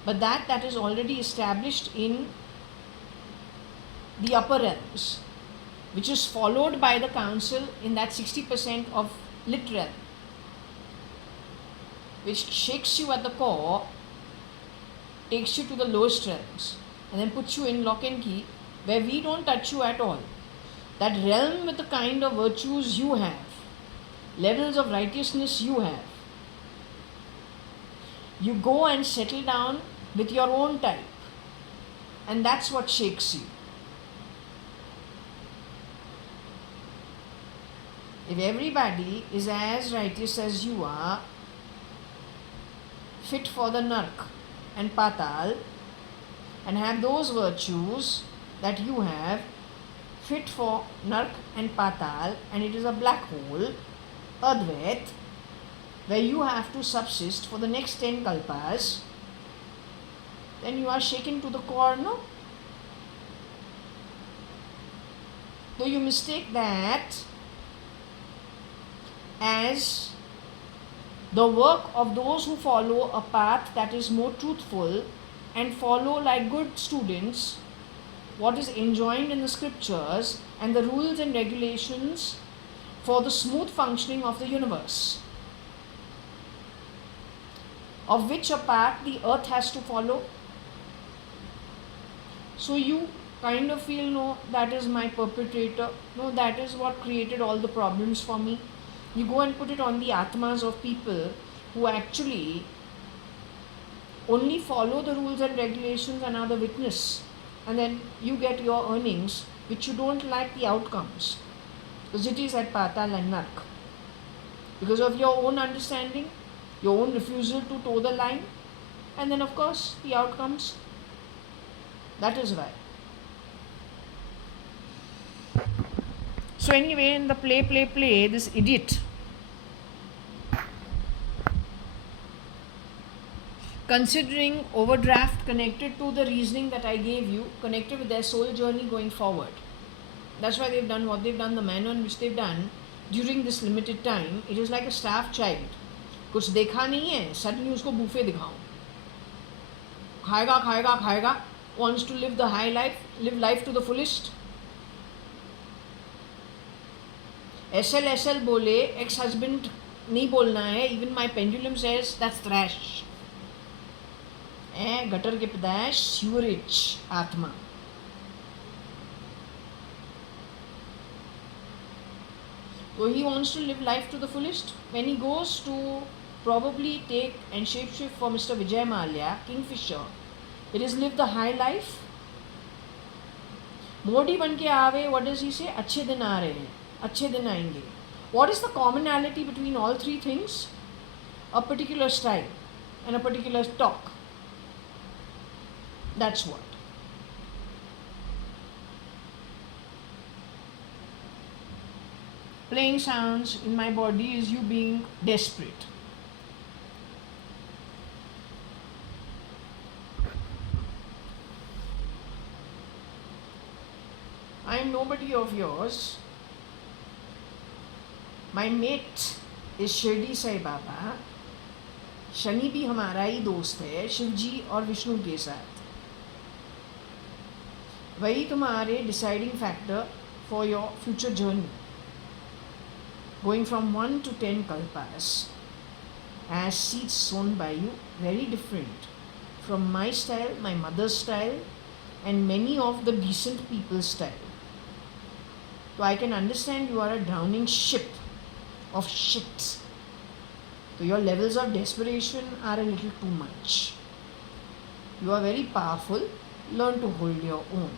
but that is already established in the upper realms, which is followed by the council in that 60% of literal, which shakes you at the core, takes you to the lowest realms, and then puts you in lock and key, where we don't touch you at all. That realm with the kind of virtues you have, levels of righteousness you have, you go and settle down with your own type, and that's what shakes you. If everybody is as righteous as you are, fit for the nark and patal, and have those virtues that you have, fit for nark and patal, and it is a black hole, Advait, where you have to subsist for the next 10 kalpas, then you are shaken to the core, no? Though you mistake that as the work of those who follow a path that is more truthful and follow like good students what is enjoined in the scriptures and the rules and regulations for the smooth functioning of the universe, of which a path the earth has to follow. So you kind of feel, no, that is my perpetrator, no, that is what created all the problems for me. You go and put it on the atmas of people who actually only follow the rules and regulations and are the witness, and then you get your earnings which you don't like the outcomes, because it is at patal and nark, because of your own understanding, your own refusal to toe the line, and then of course the outcomes. That is why. So anyway, in the play, this idiot, considering overdraft connected to the reasoning that I gave you, connected with their soul journey going forward. That's why they've done what they've done, the manner in which they've done during this limited time. It is like a starved child. कुछ देखा नहीं है, suddenly उसको buffet दिखाओ. खाएगा खाएगा खाएगा, wants to live the high life, live life to the fullest. SL बोले, ex-husband नहीं बोलना है. Even my pendulum says that's trash. Gutter के पैदाश, sewerage आत्मा. So he wants to live life to the fullest. When he goes to probably take and shapeshift for Mr. Vijay Mallya, Kingfisher, it is live the high life. Modi बन के आवे, what does he say? अच्छे दिन आ रहे हैं, अच्छे दिन आएंगे. What is the commonality between all three things? A particular style and a particular talk. That's what. Playing sounds in my body is you being desperate. I am nobody of yours. My mate is Shirdi Sai Baba. Shani भी हमारा ही दोस्त है, शिव जी और विष्णु के साथ. वही तुम्हारे deciding factor for your future journey, going from 1 to 10 kalpas as seeds sown by you, very different from my style, my mother's style, and many of the decent people's style. So I can understand you are a drowning ship of shit. So your levels of desperation are a little too much. You are very powerful. Learn to hold your own.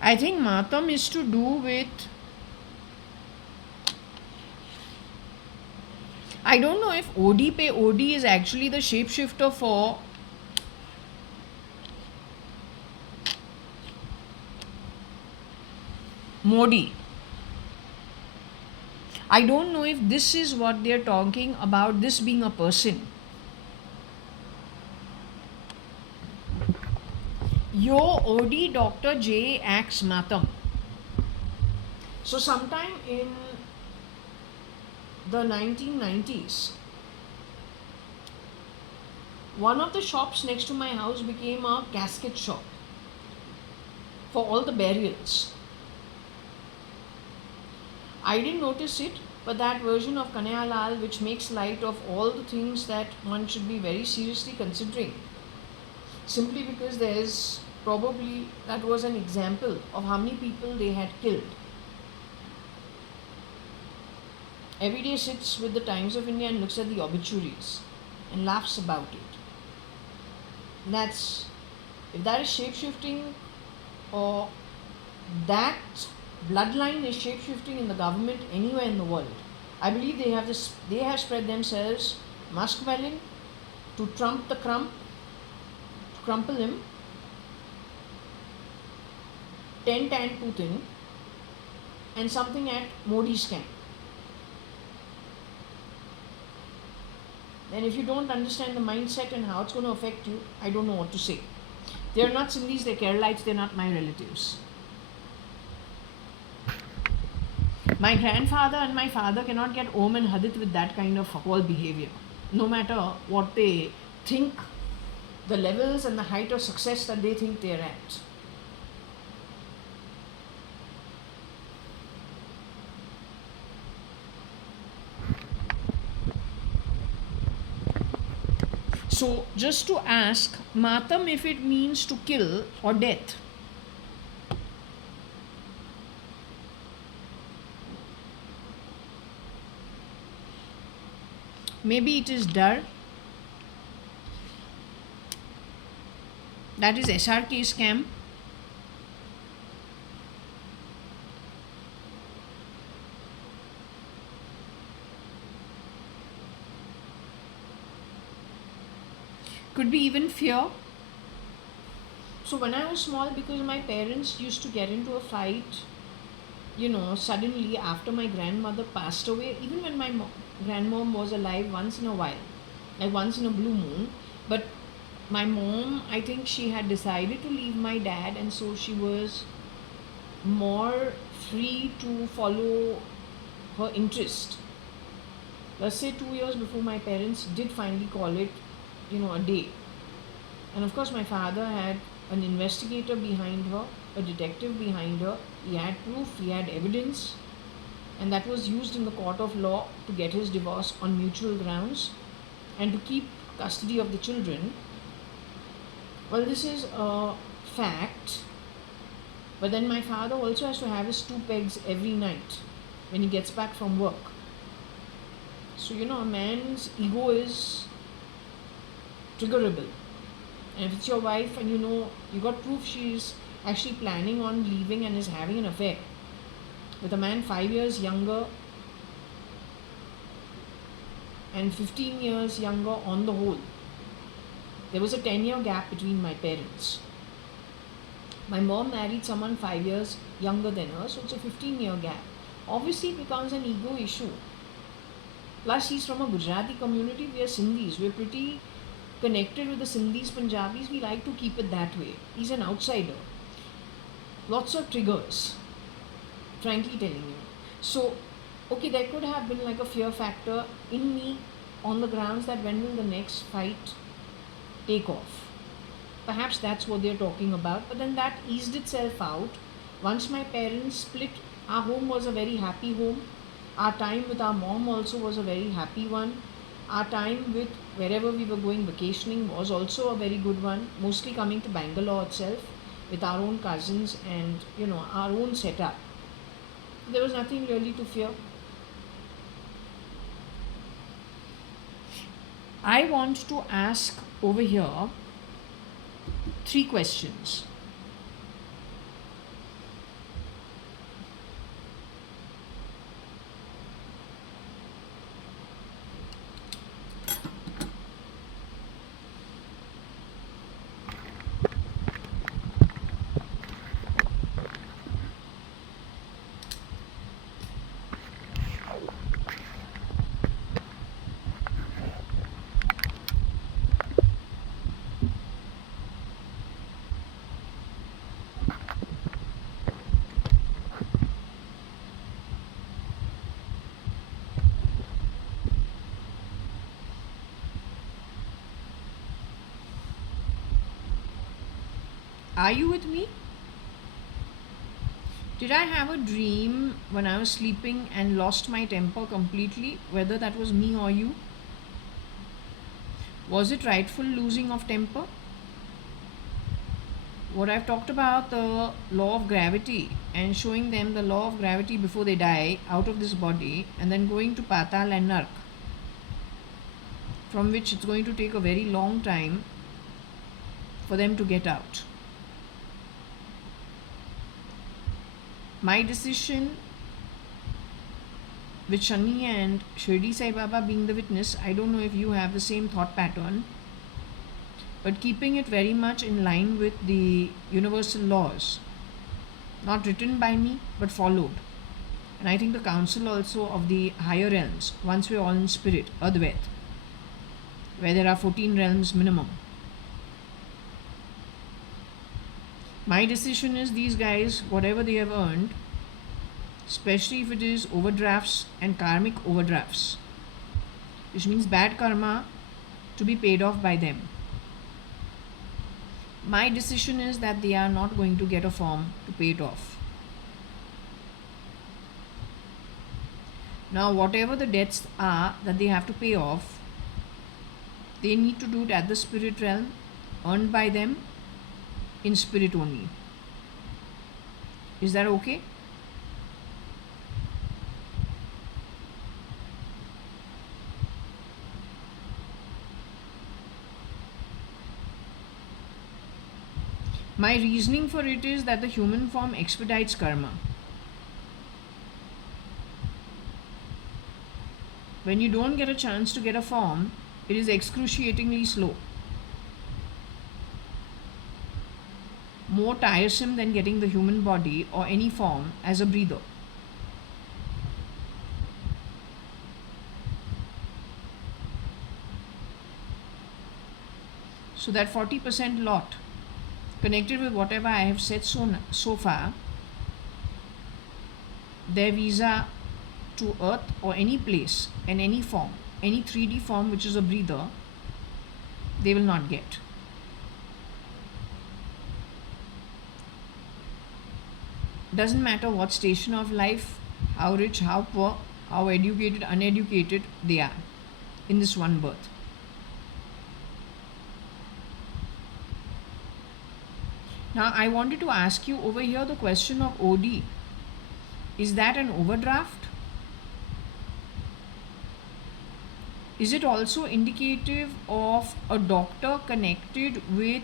I think Matam is to do with, I don't know if OD pe OD is actually the shapeshifter for Modi. I don't know if this is what they are talking about, this being a person. Your OD Dr. J. Ax Matam. So sometime in the 1990s, one of the shops next to my house became a casket shop for all the burials. I didn't notice it, but that version of Kanhaiya Lal, which makes light of all the things that one should be very seriously considering, simply because there's probably, that was an example of how many people they had killed. Every day sits with the Times of India and looks at the obituaries and laughs about it. That's, if that is shape-shifting, or that bloodline is shape-shifting in the government anywhere in the world, I believe they have spread themselves muskmelon to trump the crump, to crumple him, tent and Putin, and something at Modi's camp. And if you don't understand the mindset and how it's going to affect you, I don't know what to say. They're not Sindhis, they're Keralites, they're not my relatives. My grandfather and my father cannot get Om and Hadith with that kind of foul behavior. No matter what they think, the levels and the height of success that they think they're at. So, just to ask, Matam, if it means to kill or death. Maybe it is Dar. That is SRK scam. Could be even fear. So when I was small, because my parents used to get into a fight, suddenly after my grandmother passed away, even when my grandmom was alive, once in a while, like once in a blue moon, but my mom, I think she had decided to leave my dad, and so she was more free to follow her interest. Let's say 2 years before my parents did finally call it, a day. And of course, my father had an investigator behind her, a detective behind her. He had proof, he had evidence, and that was used in the court of law to get his divorce on mutual grounds and to keep custody of the children. Well, this is a fact, but then my father also has to have his 2 pegs every night when he gets back from work. So, a man's ego is triggerable. And if it's your wife and you got proof she's actually planning on leaving and is having an affair with a man 5 years younger and 15 years younger on the whole. There was a 10-year gap between my parents. My mom married someone 5 years younger than her, so it's a 15-year gap. Obviously, it becomes an ego issue. Plus, he's from a Gujarati community. We are Sindhis. We're pretty connected with the Sindhis, Punjabis. We like to keep it that way. He's an outsider. Lots of triggers, frankly telling you. So, okay, there could have been like a fear factor in me on the grounds that when will the next fight take off? Perhaps that's what they're talking about. But then that eased itself out. Once my parents split, our home was a very happy home. Our time with our mom also was a very happy one. Our time with wherever we were going vacationing was also a very good one. Mostly coming to Bangalore itself with our own cousins and, our own setup. There was nothing really to fear. I want to ask over here 3 questions. Are you with me? Did I have a dream when I was sleeping and lost my temper completely, whether that was me or you? Was it rightful losing of temper? What I've talked about, the law of gravity, and showing them the law of gravity before they die out of this body, and then going to Patal and Nark, from which it's going to take a very long time for them to get out. My decision, with Shani and Shirdi Sai Baba being the witness, I don't know if you have the same thought pattern, but keeping it very much in line with the universal laws, not written by me but followed. And I think the council also of the higher realms, once we're all in spirit, Advait, where there are 14 realms minimum. My decision is these guys, whatever they have earned, especially if it is overdrafts and karmic overdrafts, which means bad karma, to be paid off by them. My decision is that they are not going to get a form to pay it off. Now, whatever the debts are that they have to pay off, they need to do it at the spirit realm, earned by them, in spirit only. Is that okay? My reasoning for it is that the human form expedites karma. When you don't get a chance to get a form, it is excruciatingly slow. More tiresome than getting the human body or any form as a breather. So that 40% lot, connected with whatever I have said so far, their visa to earth or any place in any form, any 3D form which is a breather, they will not get. Doesn't matter what station of life, how rich, how poor, how educated, uneducated they are in this one birth. Now I wanted to ask you over here the question of OD. Is that an overdraft? Is it also indicative of a doctor connected with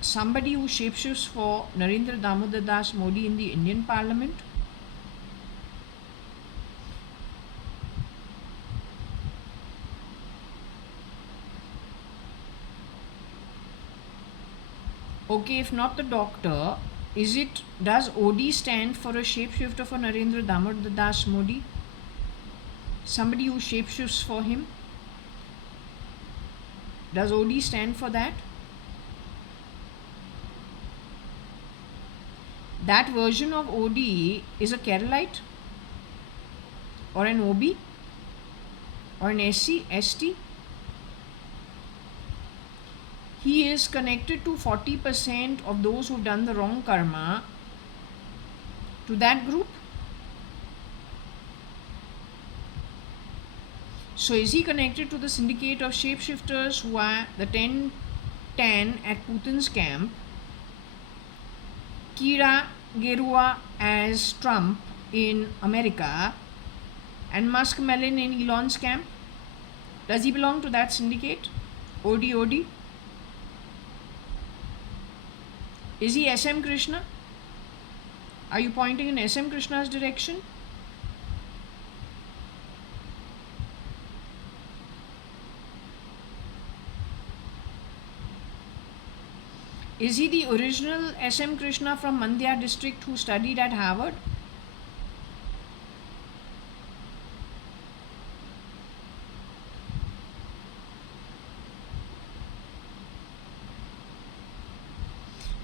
somebody who shapeshifts for Narendra Damodar Das Modi in the Indian Parliament? Okay, if not the doctor, does OD stand for a shapeshifter for Narendra Damodar Das Modi? Somebody who shapeshifts for him? Does OD stand for that? That version of OD is a Keralite or an OB or an SC, ST. He is connected to 40% of those who've done the wrong karma, to that group. So is he connected to the syndicate of shapeshifters who are the 10-10 at Putin's camp, Kira Gerua as Trump in America, and Musk Melon in Elon's camp? Does he belong to that syndicate? OD? Is he SM Krishna? Are you pointing in SM Krishna's direction? Is he the original SM Krishna from Mandya district who studied at Harvard?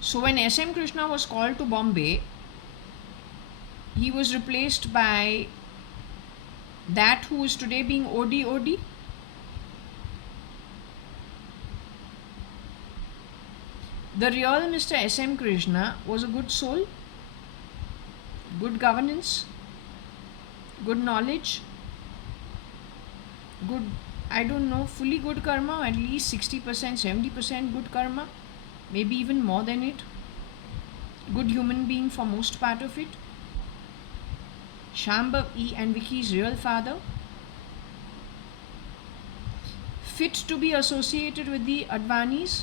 So when SM Krishna was called to Bombay, he was replaced by that who is today being OD. The real Mr. S.M. Krishna was a good soul, good governance, good knowledge, good, I don't know, fully good karma, at least 60%, 70% good karma, maybe even more than it. Good human being for most part of it. Shambhav E and Vicky's real father. Fit to be associated with the Advanis.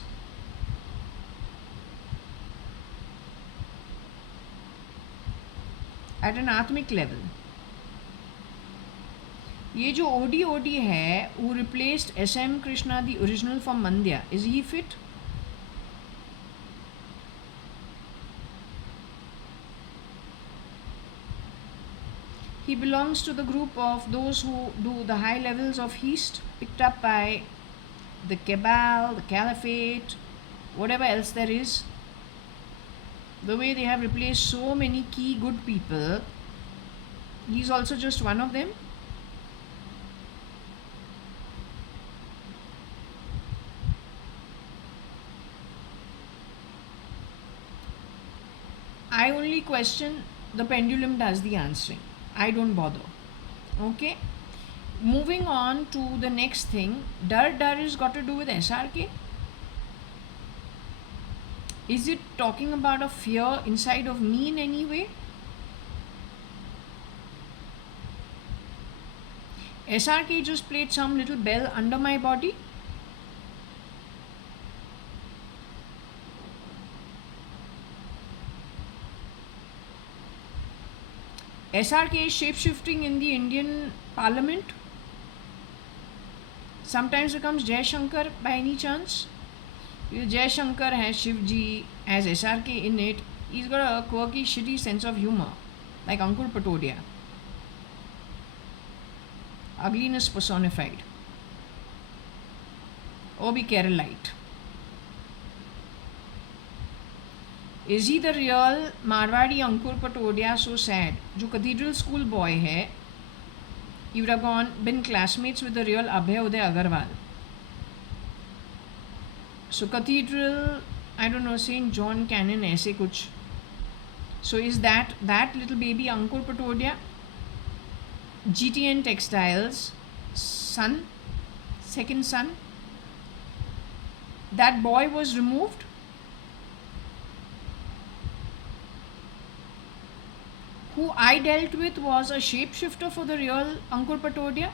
At an आत्मिक level. ये जो OD है, who replaced S.M. Krishna, the original from Mandya, is he fit? He belongs to the group of those who do the high levels of East, picked up by the Cabal, the Caliphate, whatever else there is. The way they have replaced so many key good people, he's also just one of them. I only question, the pendulum does the answering. I don't bother. Okay? Moving on to the next thing. Dar is got to do with SRK. Is it talking about a fear inside of me in any way? SRK just played some little bell under my body. SRK is shape-shifting in the Indian Parliament. Sometimes becomes Jai Shankar by any chance. Jai Shankar has Shivji, has SRK in it. He's got a quirky, shitty sense of humor, like Ankur Patodia. Ugliness personified. Or be Keralite. Is he the real Marwadi Ankur Patodia? So sad. जो cathedral school boy है, he would have been classmates with the real Abhay Uday Agarwal. So cathedral, I don't know, St. John Canon ऐसे कुछ. So is that little baby Ankur Patodia? GTN Textiles, son, second son. That boy was removed. Who I dealt with was a shapeshifter for the real Ankur Patodia.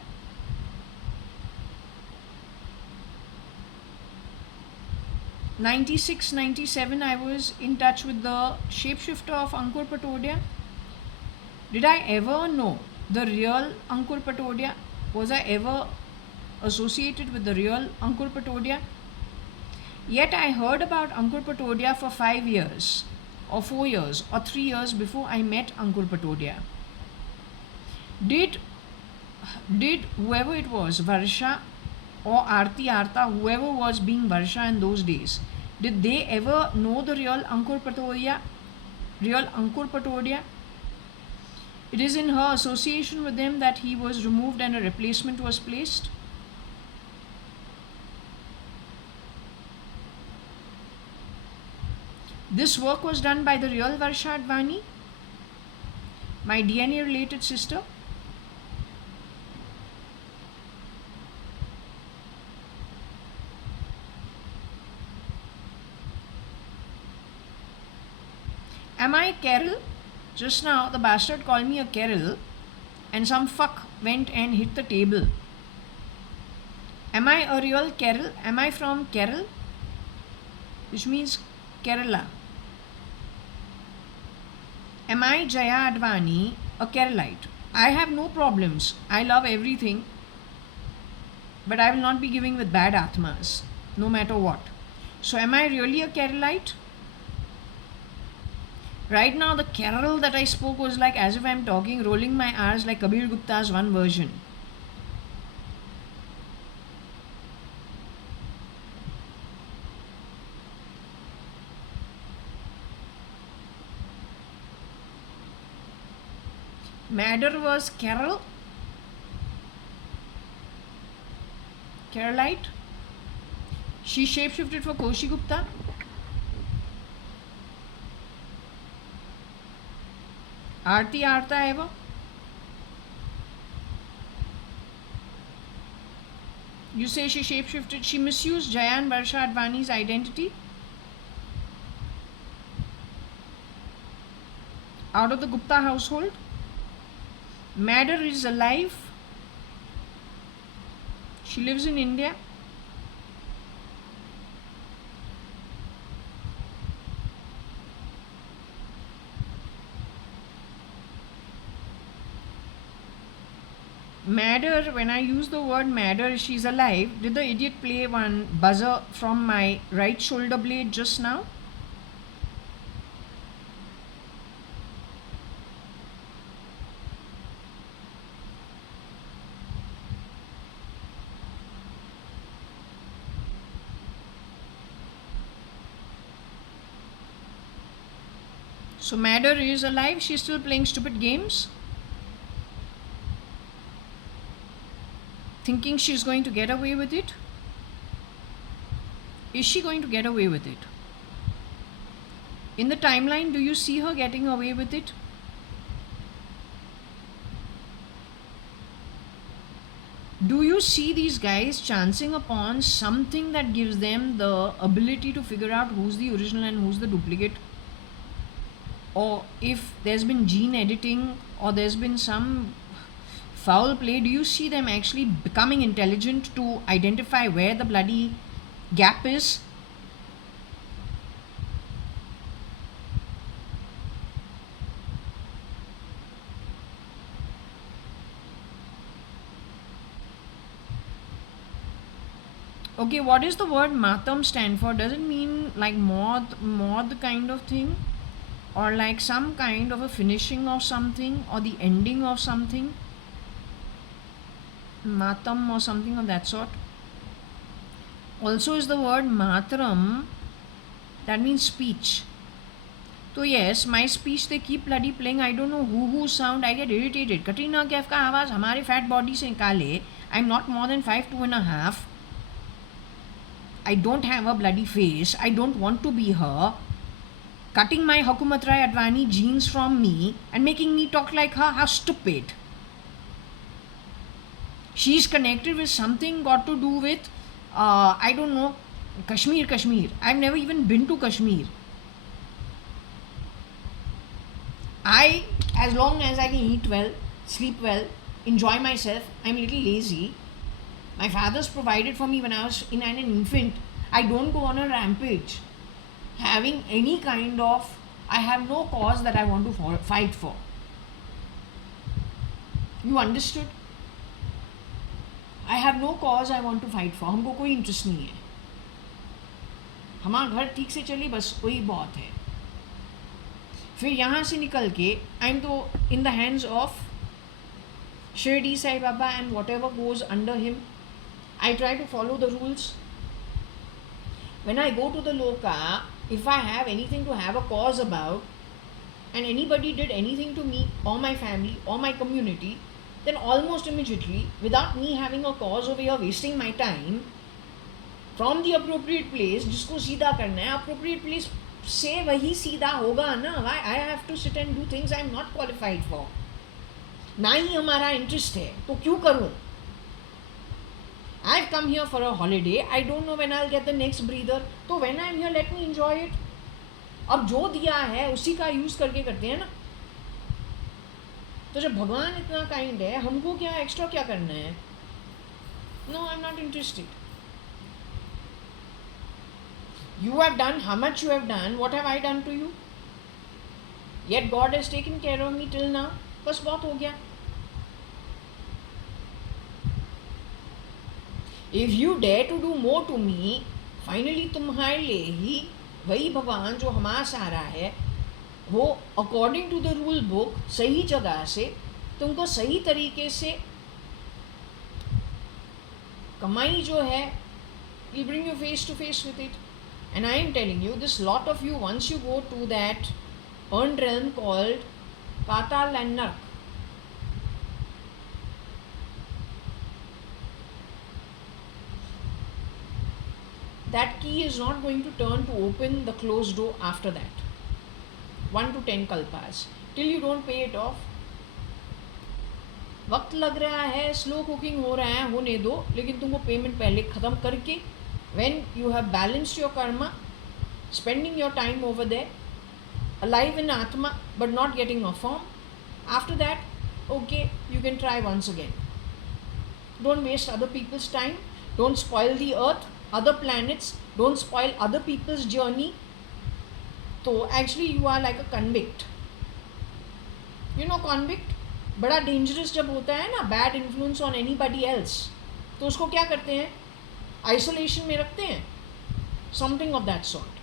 '96, '97, I was in touch with the shapeshifter of Ankur Patodia. Did I ever know the real Ankur Patodia? Was I ever associated with the real Ankur Patodia? Yet I heard about Ankur Patodia for 5 years, or 4 years, or 3 years before I met Ankur Patodia. Did whoever it was, Varsha or Arti Arta, whoever was being Varsha in those days, did they ever know the real Ankur Patodia? Real Ankur Patodia? It is in her association with them that he was removed and a replacement was placed. This work was done by the real JAYA.ADVANI, my DNA related sister. Am I Carol? Just now the bastard called me a Carol and some fuck went and hit the table. Am I a real Carol? Am I from Kerala? Which means Kerala. Am I JAYA.ADVANI, a Keralite? I have no problems. I love everything. But I will not be giving with bad Atmas, no matter what. So am I really a Keralite? Right now the Kerala that I spoke was like as if I'm talking, rolling my R's like Kabir Gupta's one version. Madder was Keralite. She shapeshifted for Koshi Gupta. Aarti Artha ever? You say she shapeshifted. She misused Jaya and JAYA.ADVANI's identity out of the Gupta household. Matter is alive. She lives in India. Matter, when I use the word matter, she's alive. Did the idiot play one buzzer from my right shoulder blade just now? So matter is alive. She's still playing stupid games, thinking she's going to get away with it. Is she going to get away with it? In the timeline, do you see her getting away with it? Do you see these guys chancing upon something that gives them the ability to figure out who's the original and who's the duplicate? Or if there's been gene editing or there's been some foul play, do you see them actually becoming intelligent to identify where the bloody gap is? Okay, what does the word matam stand for? Does it mean like moth kind of thing? Or like some kind of a finishing of something or the ending of something? Matam or something of that sort. Also is the word matram, that means speech. So yes, my speech they keep bloody playing. I don't know who sound. I get irritated. Katrina Kaif का आवाज़ हमारे fat body से निकाले. I'm not more than 5'2.5". I don't have a bloody face. I don't want to be her. Cutting my Hukumat Rai Advani genes from me and making me talk like her. How stupid. She's connected with something got to do with, I don't know, Kashmir. I've never even been to Kashmir. As long as I can eat well, sleep well, enjoy myself, I'm a little lazy. My father's provided for me when I was an infant. I don't go on a rampage. Having any kind of, I have no cause that I want to fight for. You understood? I have no cause I want to fight for. हमको कोई interest नहीं है. हमारा घर ठीक से चले बस वही बहुत है. फिर यहाँ से निकल के आई एम तो in the hands of Shirdi Sai Baba and what ever goes under him. I try to follow the rules. When I go to the Loka, if I have anything to have a cause about, and anybody did anything to me or my family or my community, then almost immediately, without me having a cause over here wasting my time, from the appropriate place, जिसको सीधा करना है, appropriate place से वही सीधा होगा ना. Why I have to sit and do things I am not qualified for? ना ही हमारा इंटरेस्ट है तो क्यों करूँ? I've come here for a holiday. I don't know when I'll get the next breather. तो when I'm here, let me enjoy it. अब जो दिया है उसी का यूज़ करके करते हैं ना. तो जब भगवान इतना काइंड है, हमको क्या एक्स्ट्रा क्या करना है? No, I'm not interested. You have done how much you have done. What have I done to you? Yet God has taken care of me till now. बस बहुत हो गया. If you dare to do more to me, finally तुम्हारे लिए ही वही भगवान जो हमारा सहारा है, वो according to the rule book सही जगह से तुमको सही तरीके से कमाई जो है, will bring you face to face with it. And I am telling you, this lot of you, once you go to that earned realm called Patal and Nark, that key is not going to turn to open the closed door after that. 1 to 10 kalpas. till you don't pay it off. वक्त लग रहा है, slow cooking हो रहा है, होने दो, लेकिन तुमको पेमेंट पहले ख़त्म करके, when you have balanced your karma, spending your time over there, alive in Atma but not getting a form, after that, okay, you can try once again. Don't waste other people's time, don't spoil the earth, other planets, don't spoil other people's journey. So actually you are like a convict. You know convict? बड़ा dangerous जब होता है ना, bad influence on anybody else, तो उसको क्या करते हैं, आइसोलेशन में रखते हैं, something of that sort.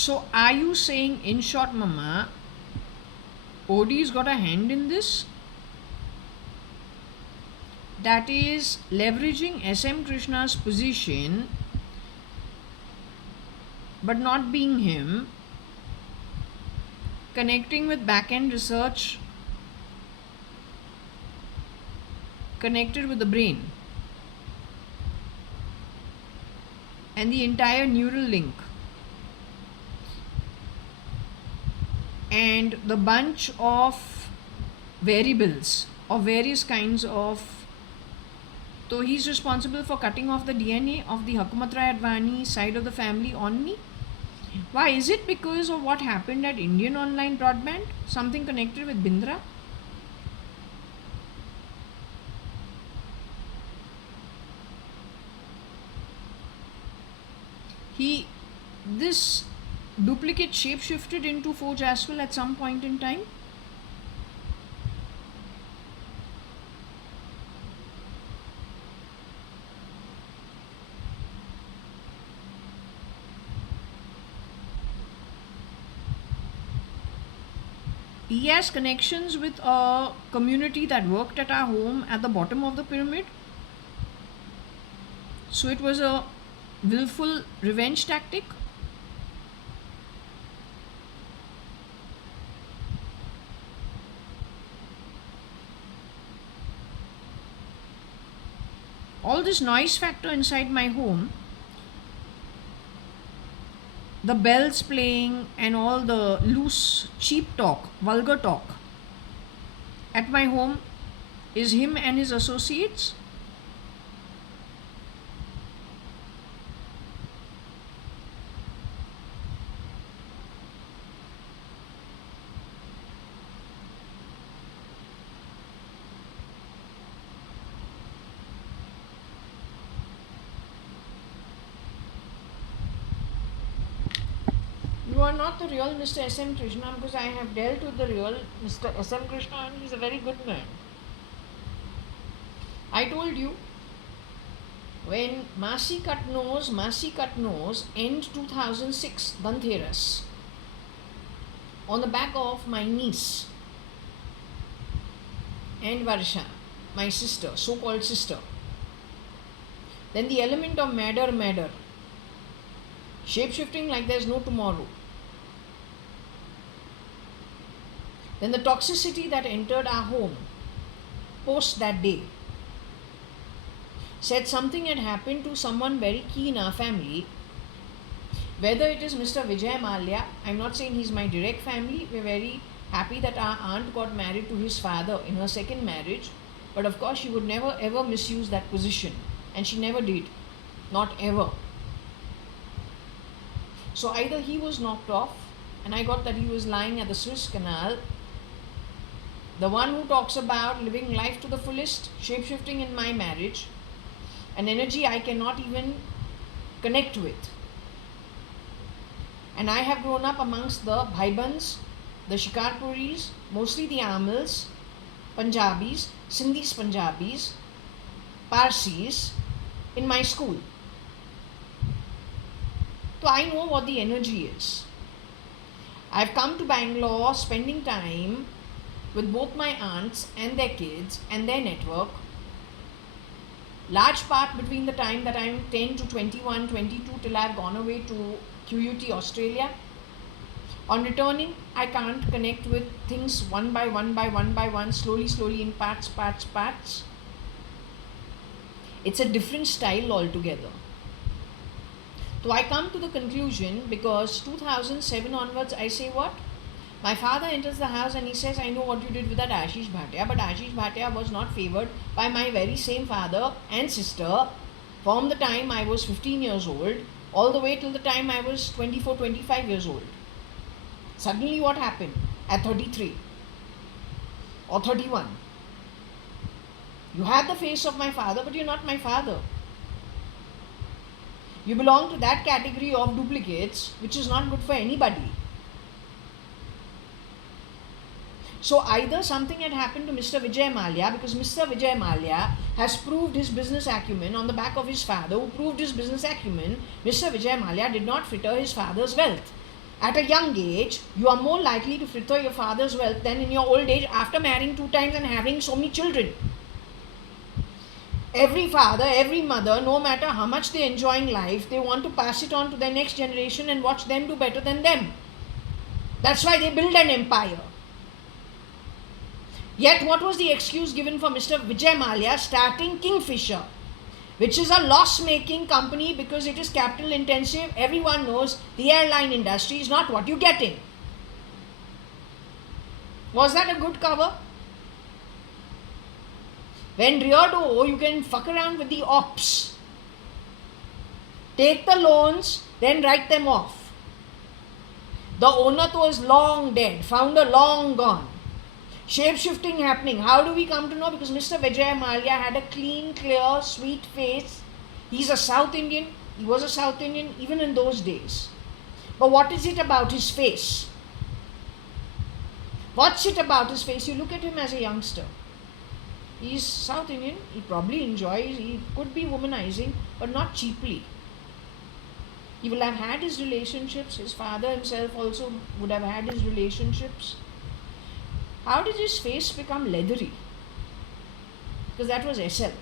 So are you saying, in short, Mama, OD's got a hand in this? That is leveraging SM Krishna's position but not being him, connecting with back-end research connected with the brain and the entire neural link, and the bunch of variables of various kinds of. So he's responsible for cutting off the DNA of the JAYA.ADVANI side of the family on me. Why? Is it because of what happened at Indian online broadband? Something connected with Bindra? This duplicate shape shifted into Forge as well at some point in time. He has connections with a community that worked at our home at the bottom of the pyramid. So it was a willful revenge tactic. All this noise factor inside my home, the bells playing and all the loose, cheap talk, vulgar talk at my home, is him and his associates. You are not the real Mr. SM Krishna, because I have dealt with the real Mr. SM Krishna and he is a very good man. I told you, when Masi Cut Nose, end 2006, Dhanteras, on the back of my niece and Varsha, my sister, so-called sister, then the element of matter, shape-shifting like there's no tomorrow. Then the toxicity that entered our home post that day said something had happened to someone very key in our family. Whether it is Mr. Vijay Mallya, I'm not saying he's my direct family. We're very happy that our aunt got married to his father in her second marriage. But of course, she would never ever misuse that position. And she never did. Not ever. So either he was knocked off, and I got that he was lying at the Suez Canal. The one who talks about living life to the fullest, shape-shifting in my marriage, an energy I cannot even connect with. And I have grown up amongst the Bhaibans, the Shikarpuris, mostly the Amils, Punjabis, Sindhis Punjabis, Parsis, in my school. So I know what the energy is. I've come to Bangalore spending time with both my aunts and their kids and their network, large part between the time that I'm 10 to 21, 22 till I've gone away to QUT, Australia. On returning, I can't connect with things one by one, slowly in parts. It's a different style altogether. So I come to the conclusion, because 2007 onwards, I say what? My father enters the house and he says, I know what you did with that Ashish Bhatia, but Ashish Bhatia was not favoured by my very same father and sister from the time I was 15 years old all the way till the time I was 24, 25 years old. Suddenly what happened at 33 or 31? You had the face of my father, but you're not my father. You belong to that category of duplicates, which is not good for anybody. So either something had happened to Mr. Vijay Mallya, because Mr. Vijay Mallya has proved his business acumen on the back of his father, who proved his business acumen. Mr. Vijay Mallya did not fritter his father's wealth. At a young age, you are more likely to fritter your father's wealth than in your old age after marrying 2 times and having so many children. Every father, every mother, no matter how much they enjoy in life, they want to pass it on to their next generation and watch them do better than them. That's why they build an empire. Yet what was the excuse given for Mr. Vijay Mallya starting Kingfisher, which is a loss-making company because it is capital intensive? Everyone knows the airline industry is not what you get in. Was that a good cover? When Riordan, you can fuck around with the ops. Take the loans, then write them off. The owner was long dead, founder long gone. Shape-shifting happening. How do we come to know? Because Mr. Vijay Mallya had a clean, clear, sweet face. He's a South Indian. He was a South Indian even in those days. But what is it about his face? What's it about his face? You look at him as a youngster. He's South Indian. He probably enjoys. He could be womanizing, but not cheaply. He will have had his relationships. His father himself also would have had his relationships. How did his face become leathery? Because that was SL.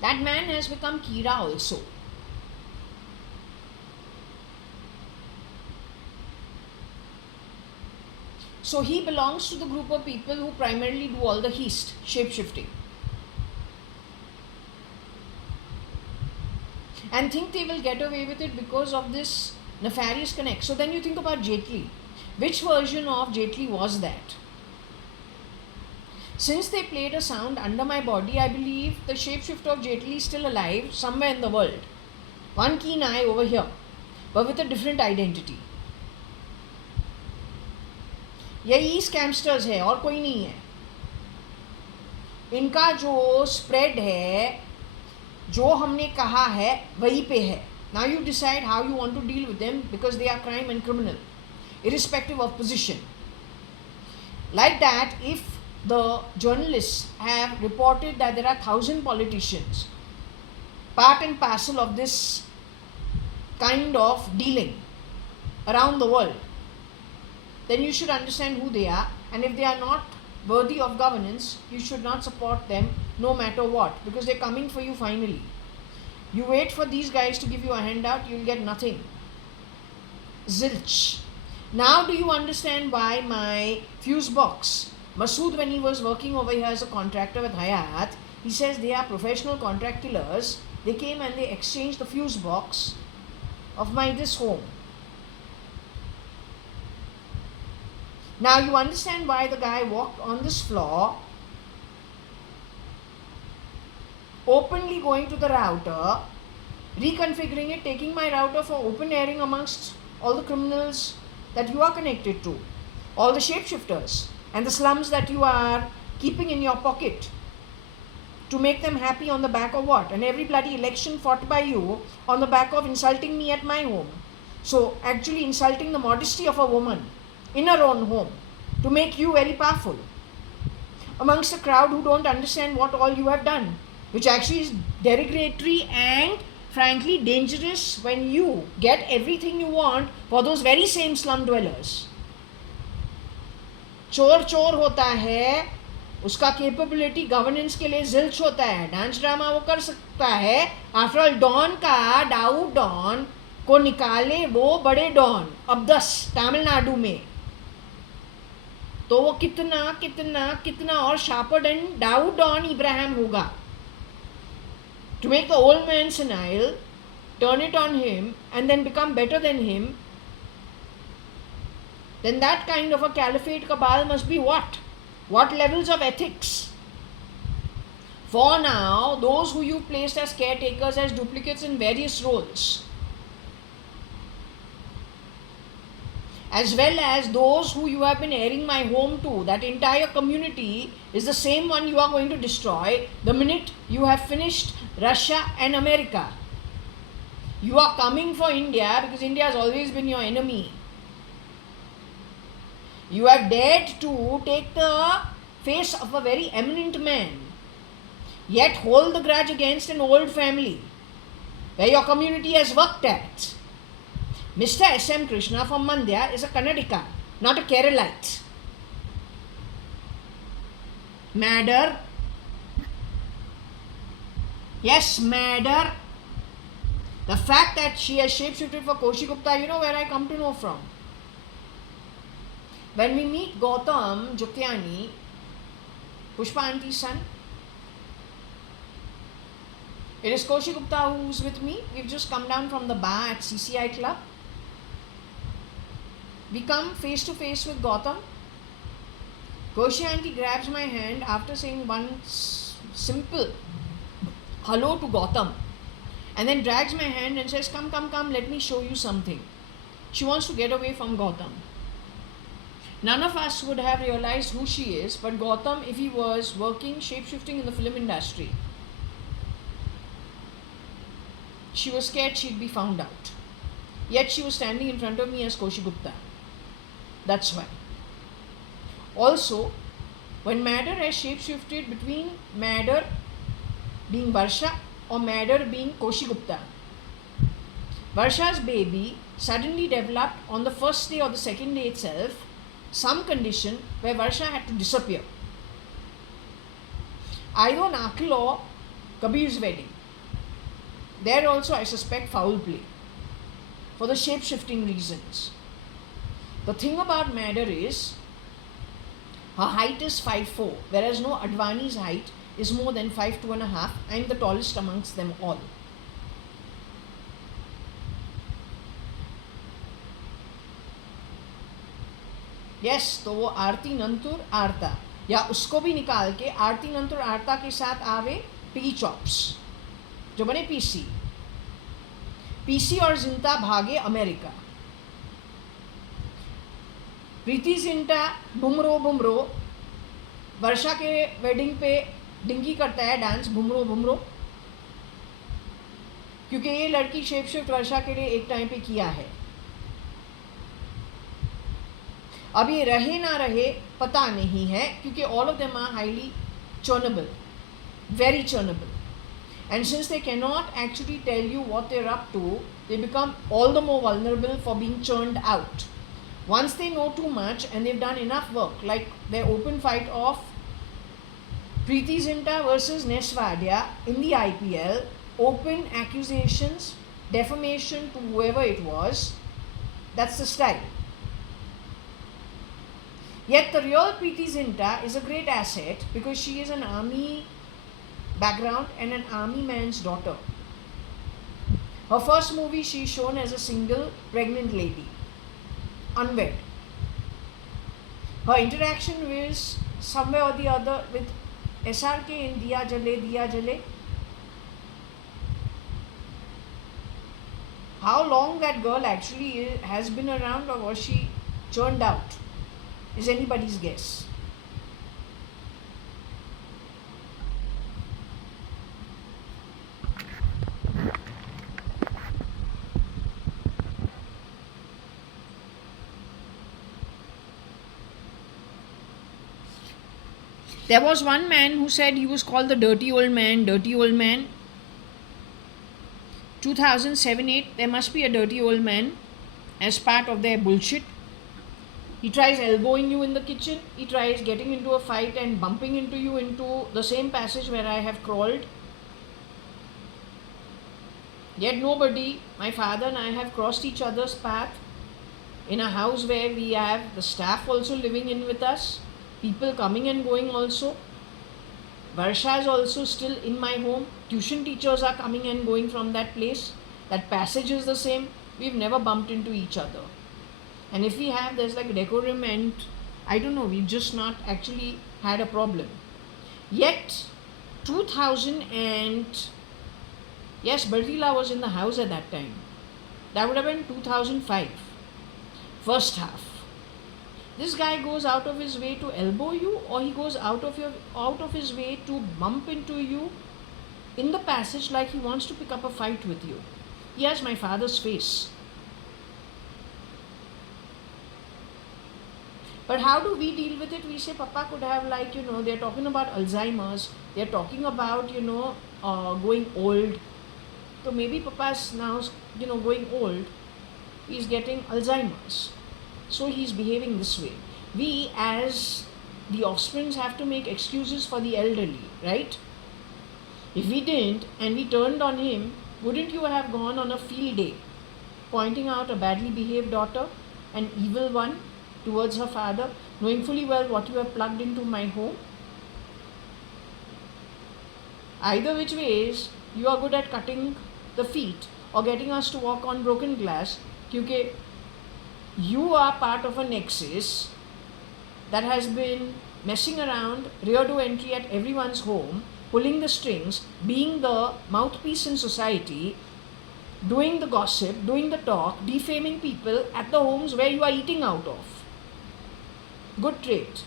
That man has become Kira also. So he belongs to the group of people who primarily do all the heist, shape-shifting. And think they will get away with it because of this nefarious connect. So then you think about Jaitley. Which version of Jaitley was that? Since they played a sound under my body, I believe the shapeshifter of Jaitley is still alive somewhere in the world. One keen eye over here, but with a different identity. यही scamsters है और कोई नहीं है. इनका जो spread है, जो हमने कहा है वही पे है. Now you decide how you want to deal with them, because they are crime and criminal, irrespective of position. Like that, if the journalists have reported that there are 1,000 politicians part and parcel of this kind of dealing around the world, then you should understand who they are, and if they are not worthy of governance, you should not support them no matter what, because they're coming for you finally. You wait for these guys to give you a handout, you'll get nothing. Zilch. Now do you understand why my fuse box, Masood, when he was working over here as a contractor with Hayat, he says they are professional contract killers. They came and they exchanged the fuse box of this home. Now you understand why the guy walked on this floor, openly going to the router, reconfiguring it, taking my router for open airing amongst all the criminals that you are connected to, all the shapeshifters and the slums that you are keeping in your pocket to make them happy on the back of what? And every bloody election fought by you on the back of insulting me at my home. So actually insulting the modesty of a woman in her own home to make you very powerful amongst a crowd who don't understand what all you have done, which actually is derogatory and frankly dangerous when you get everything you want for those very same slum dwellers. चोर चोर होता है, उसका capability governance के लिए zilch होता है, dance drama वो कर सकता है. आफ्टर ऑल डॉन का डाउ डॉन को निकाले वो बड़े डॉन अब 10 तमिलनाडु में, तो वो कितना कितना कितना और शार्पर देन डाउ डॉन इब्राहिम होगा. To make the old man senile, turn it on him and then become better than him, then that kind of a caliphate cabal must be what? What levels of ethics? For now, those who you placed as caretakers, as duplicates in various roles, as well as those who you have been airing my home to, that entire community is the same one you are going to destroy the minute you have finished Russia and America. You are coming for India because India has always been your enemy. You have dared to take the face of a very eminent man, yet hold the grudge against an old family where your community has worked at. Mr. S.M. Krishna from Mandya is a Kannadika, not a Keralite. Madder. Yes, madder. The fact that she has shapeshifted for Koshi Gupta, you know where I come to know from. When we meet Gautam Jutyani, Pushpa Auntie's son, it is Koshi Gupta who's with me. We've just come down from the bar at CCI Club. We come face to face with Gautam. Koshi Auntie grabs my hand after saying one simple hello to Gautam, and then drags my hand and says, come, come, come, let me show you something. She wants to get away from Gautam. None of us would have realized who she is, but Gautam, if he was working shape-shifting in the film industry, she was scared she'd be found out. Yet she was standing in front of me as Koshi Gupta. That's why. Also, when Madder has shape-shifted between Madder being Varsha or Madder being Koshi Gupta, Varsha's baby suddenly developed on the first day or the second day itself some condition where Varsha had to disappear. Either Nakil or Kabir's wedding. There also I suspect foul play for the shape-shifting reasons. The thing about Madder is her height is 5'4", whereas no Advani's height is more than 5'2.5". I am the tallest amongst them all. Yes, तो वो आरती नंतुर आरता या उसको भी निकाल के आरती नंतुर आरता के साथ आवे पी चॉप्स जो बने पीसी. पीसी और जिंटा भागे अमेरिका. प्रीति जिंटा बुमरो बुमरो वर्षा के वेडिंग पे डिंगी करता है डांस बुमरो बुमरो, क्योंकि ये लड़की शेप शिफ्ट वर्षा के लिए एक टाइम पे किया है. अब ये रहे ना रहे पता नहीं है, क्योंकि all of them are highly churnable, very churnable. And since they cannot actually tell you what they're up to, they become all the more vulnerable for being churned out. Once they know too much and they've done enough work, like their open fight of Preeti Zinta versus Neswadia in the IPL, open accusations, defamation to whoever it was, that's the style. Yet the real Preeti Zinta is a great asset because she is an army background and an army man's daughter. Her first movie she is shown as a single pregnant lady, unwed. Her interaction with somewhere or the other with SRK in Diya Jale. How long that girl actually has been around, or was she churned out, is anybody's guess. There was one man who said he was called the dirty old man, dirty old man. 2007-8, there must be a dirty old man as part of their bullshit. He tries elbowing you in the kitchen. He tries getting into a fight and bumping into you into the same passage where I have crawled. Yet nobody, my father and I, have crossed each other's path in a house where we have the staff also living in with us, people coming and going also. Varsha is also still in my home. Tuition teachers are coming and going from that place. That passage is the same. We've never bumped into each other. And if we have, there's like decorum and I don't know, we've just not actually had a problem. Yet, 2000 and yes, Bartila was in the house at that time. That would have been 2005. First half. This guy goes out of his way to elbow you, or he goes out of his way to bump into you in the passage like he wants to pick up a fight with you. He has my father's face. But how do we deal with it? We say Papa could have, like, they're talking about Alzheimer's, they're talking about, going old. So maybe Papa's now, going old, he's getting Alzheimer's. So he's behaving this way. We as the offsprings have to make excuses for the elderly, right? If we didn't and we turned on him, wouldn't you have gone on a field day pointing out a badly behaved daughter, an evil one, towards her father, knowing fully well what you have plugged into my home? Either which ways, you are good at cutting the feet or getting us to walk on broken glass, because you are part of a nexus that has been messing around, rear door entry at everyone's home, pulling the strings, being the mouthpiece in society, doing the gossip, doing the talk, defaming people at the homes where you are eating out of. Good trait.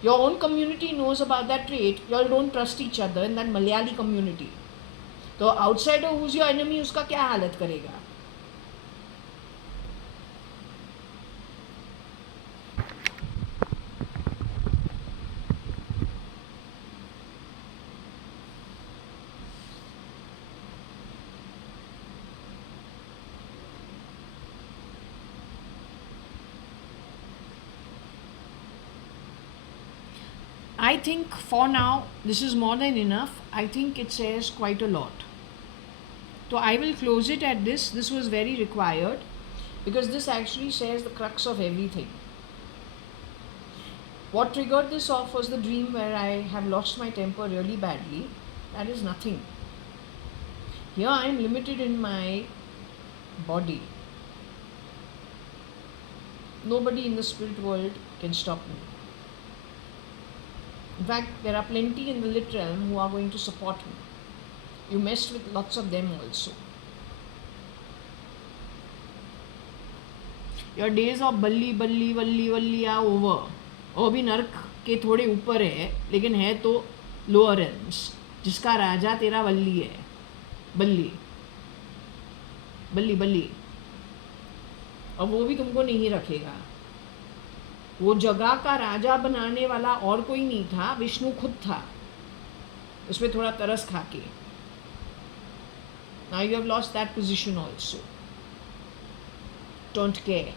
Your own community knows about that trait. You all don't trust each other in that Malayali community. तो outsider who's your enemy, उसका क्या हालत करेगा? I think for now this is more than enough. I think it says quite a lot. So I will close it at this. This was very required because this actually says the crux of everything. What triggered this off was the dream where I have lost my temper really badly. That is nothing. Here I am limited in my body. Nobody in the spirit world can stop me. In fact, there are plenty in the lit realm who are going to support me. You messed with lots of them also. Your days of बल्ली are over. वो भी नर्क के थोड़े ऊपर है, लेकिन है तो लोअर realms, जिसका राजा तेरा वल्ली है. बल्ली और वो भी तुमको नहीं रखेगा. वो जगह का राजा बनाने वाला और कोई नहीं था, विष्णु खुद था. उसमें थोड़ा तरस खा के. Now you have lost that position also. Don't care.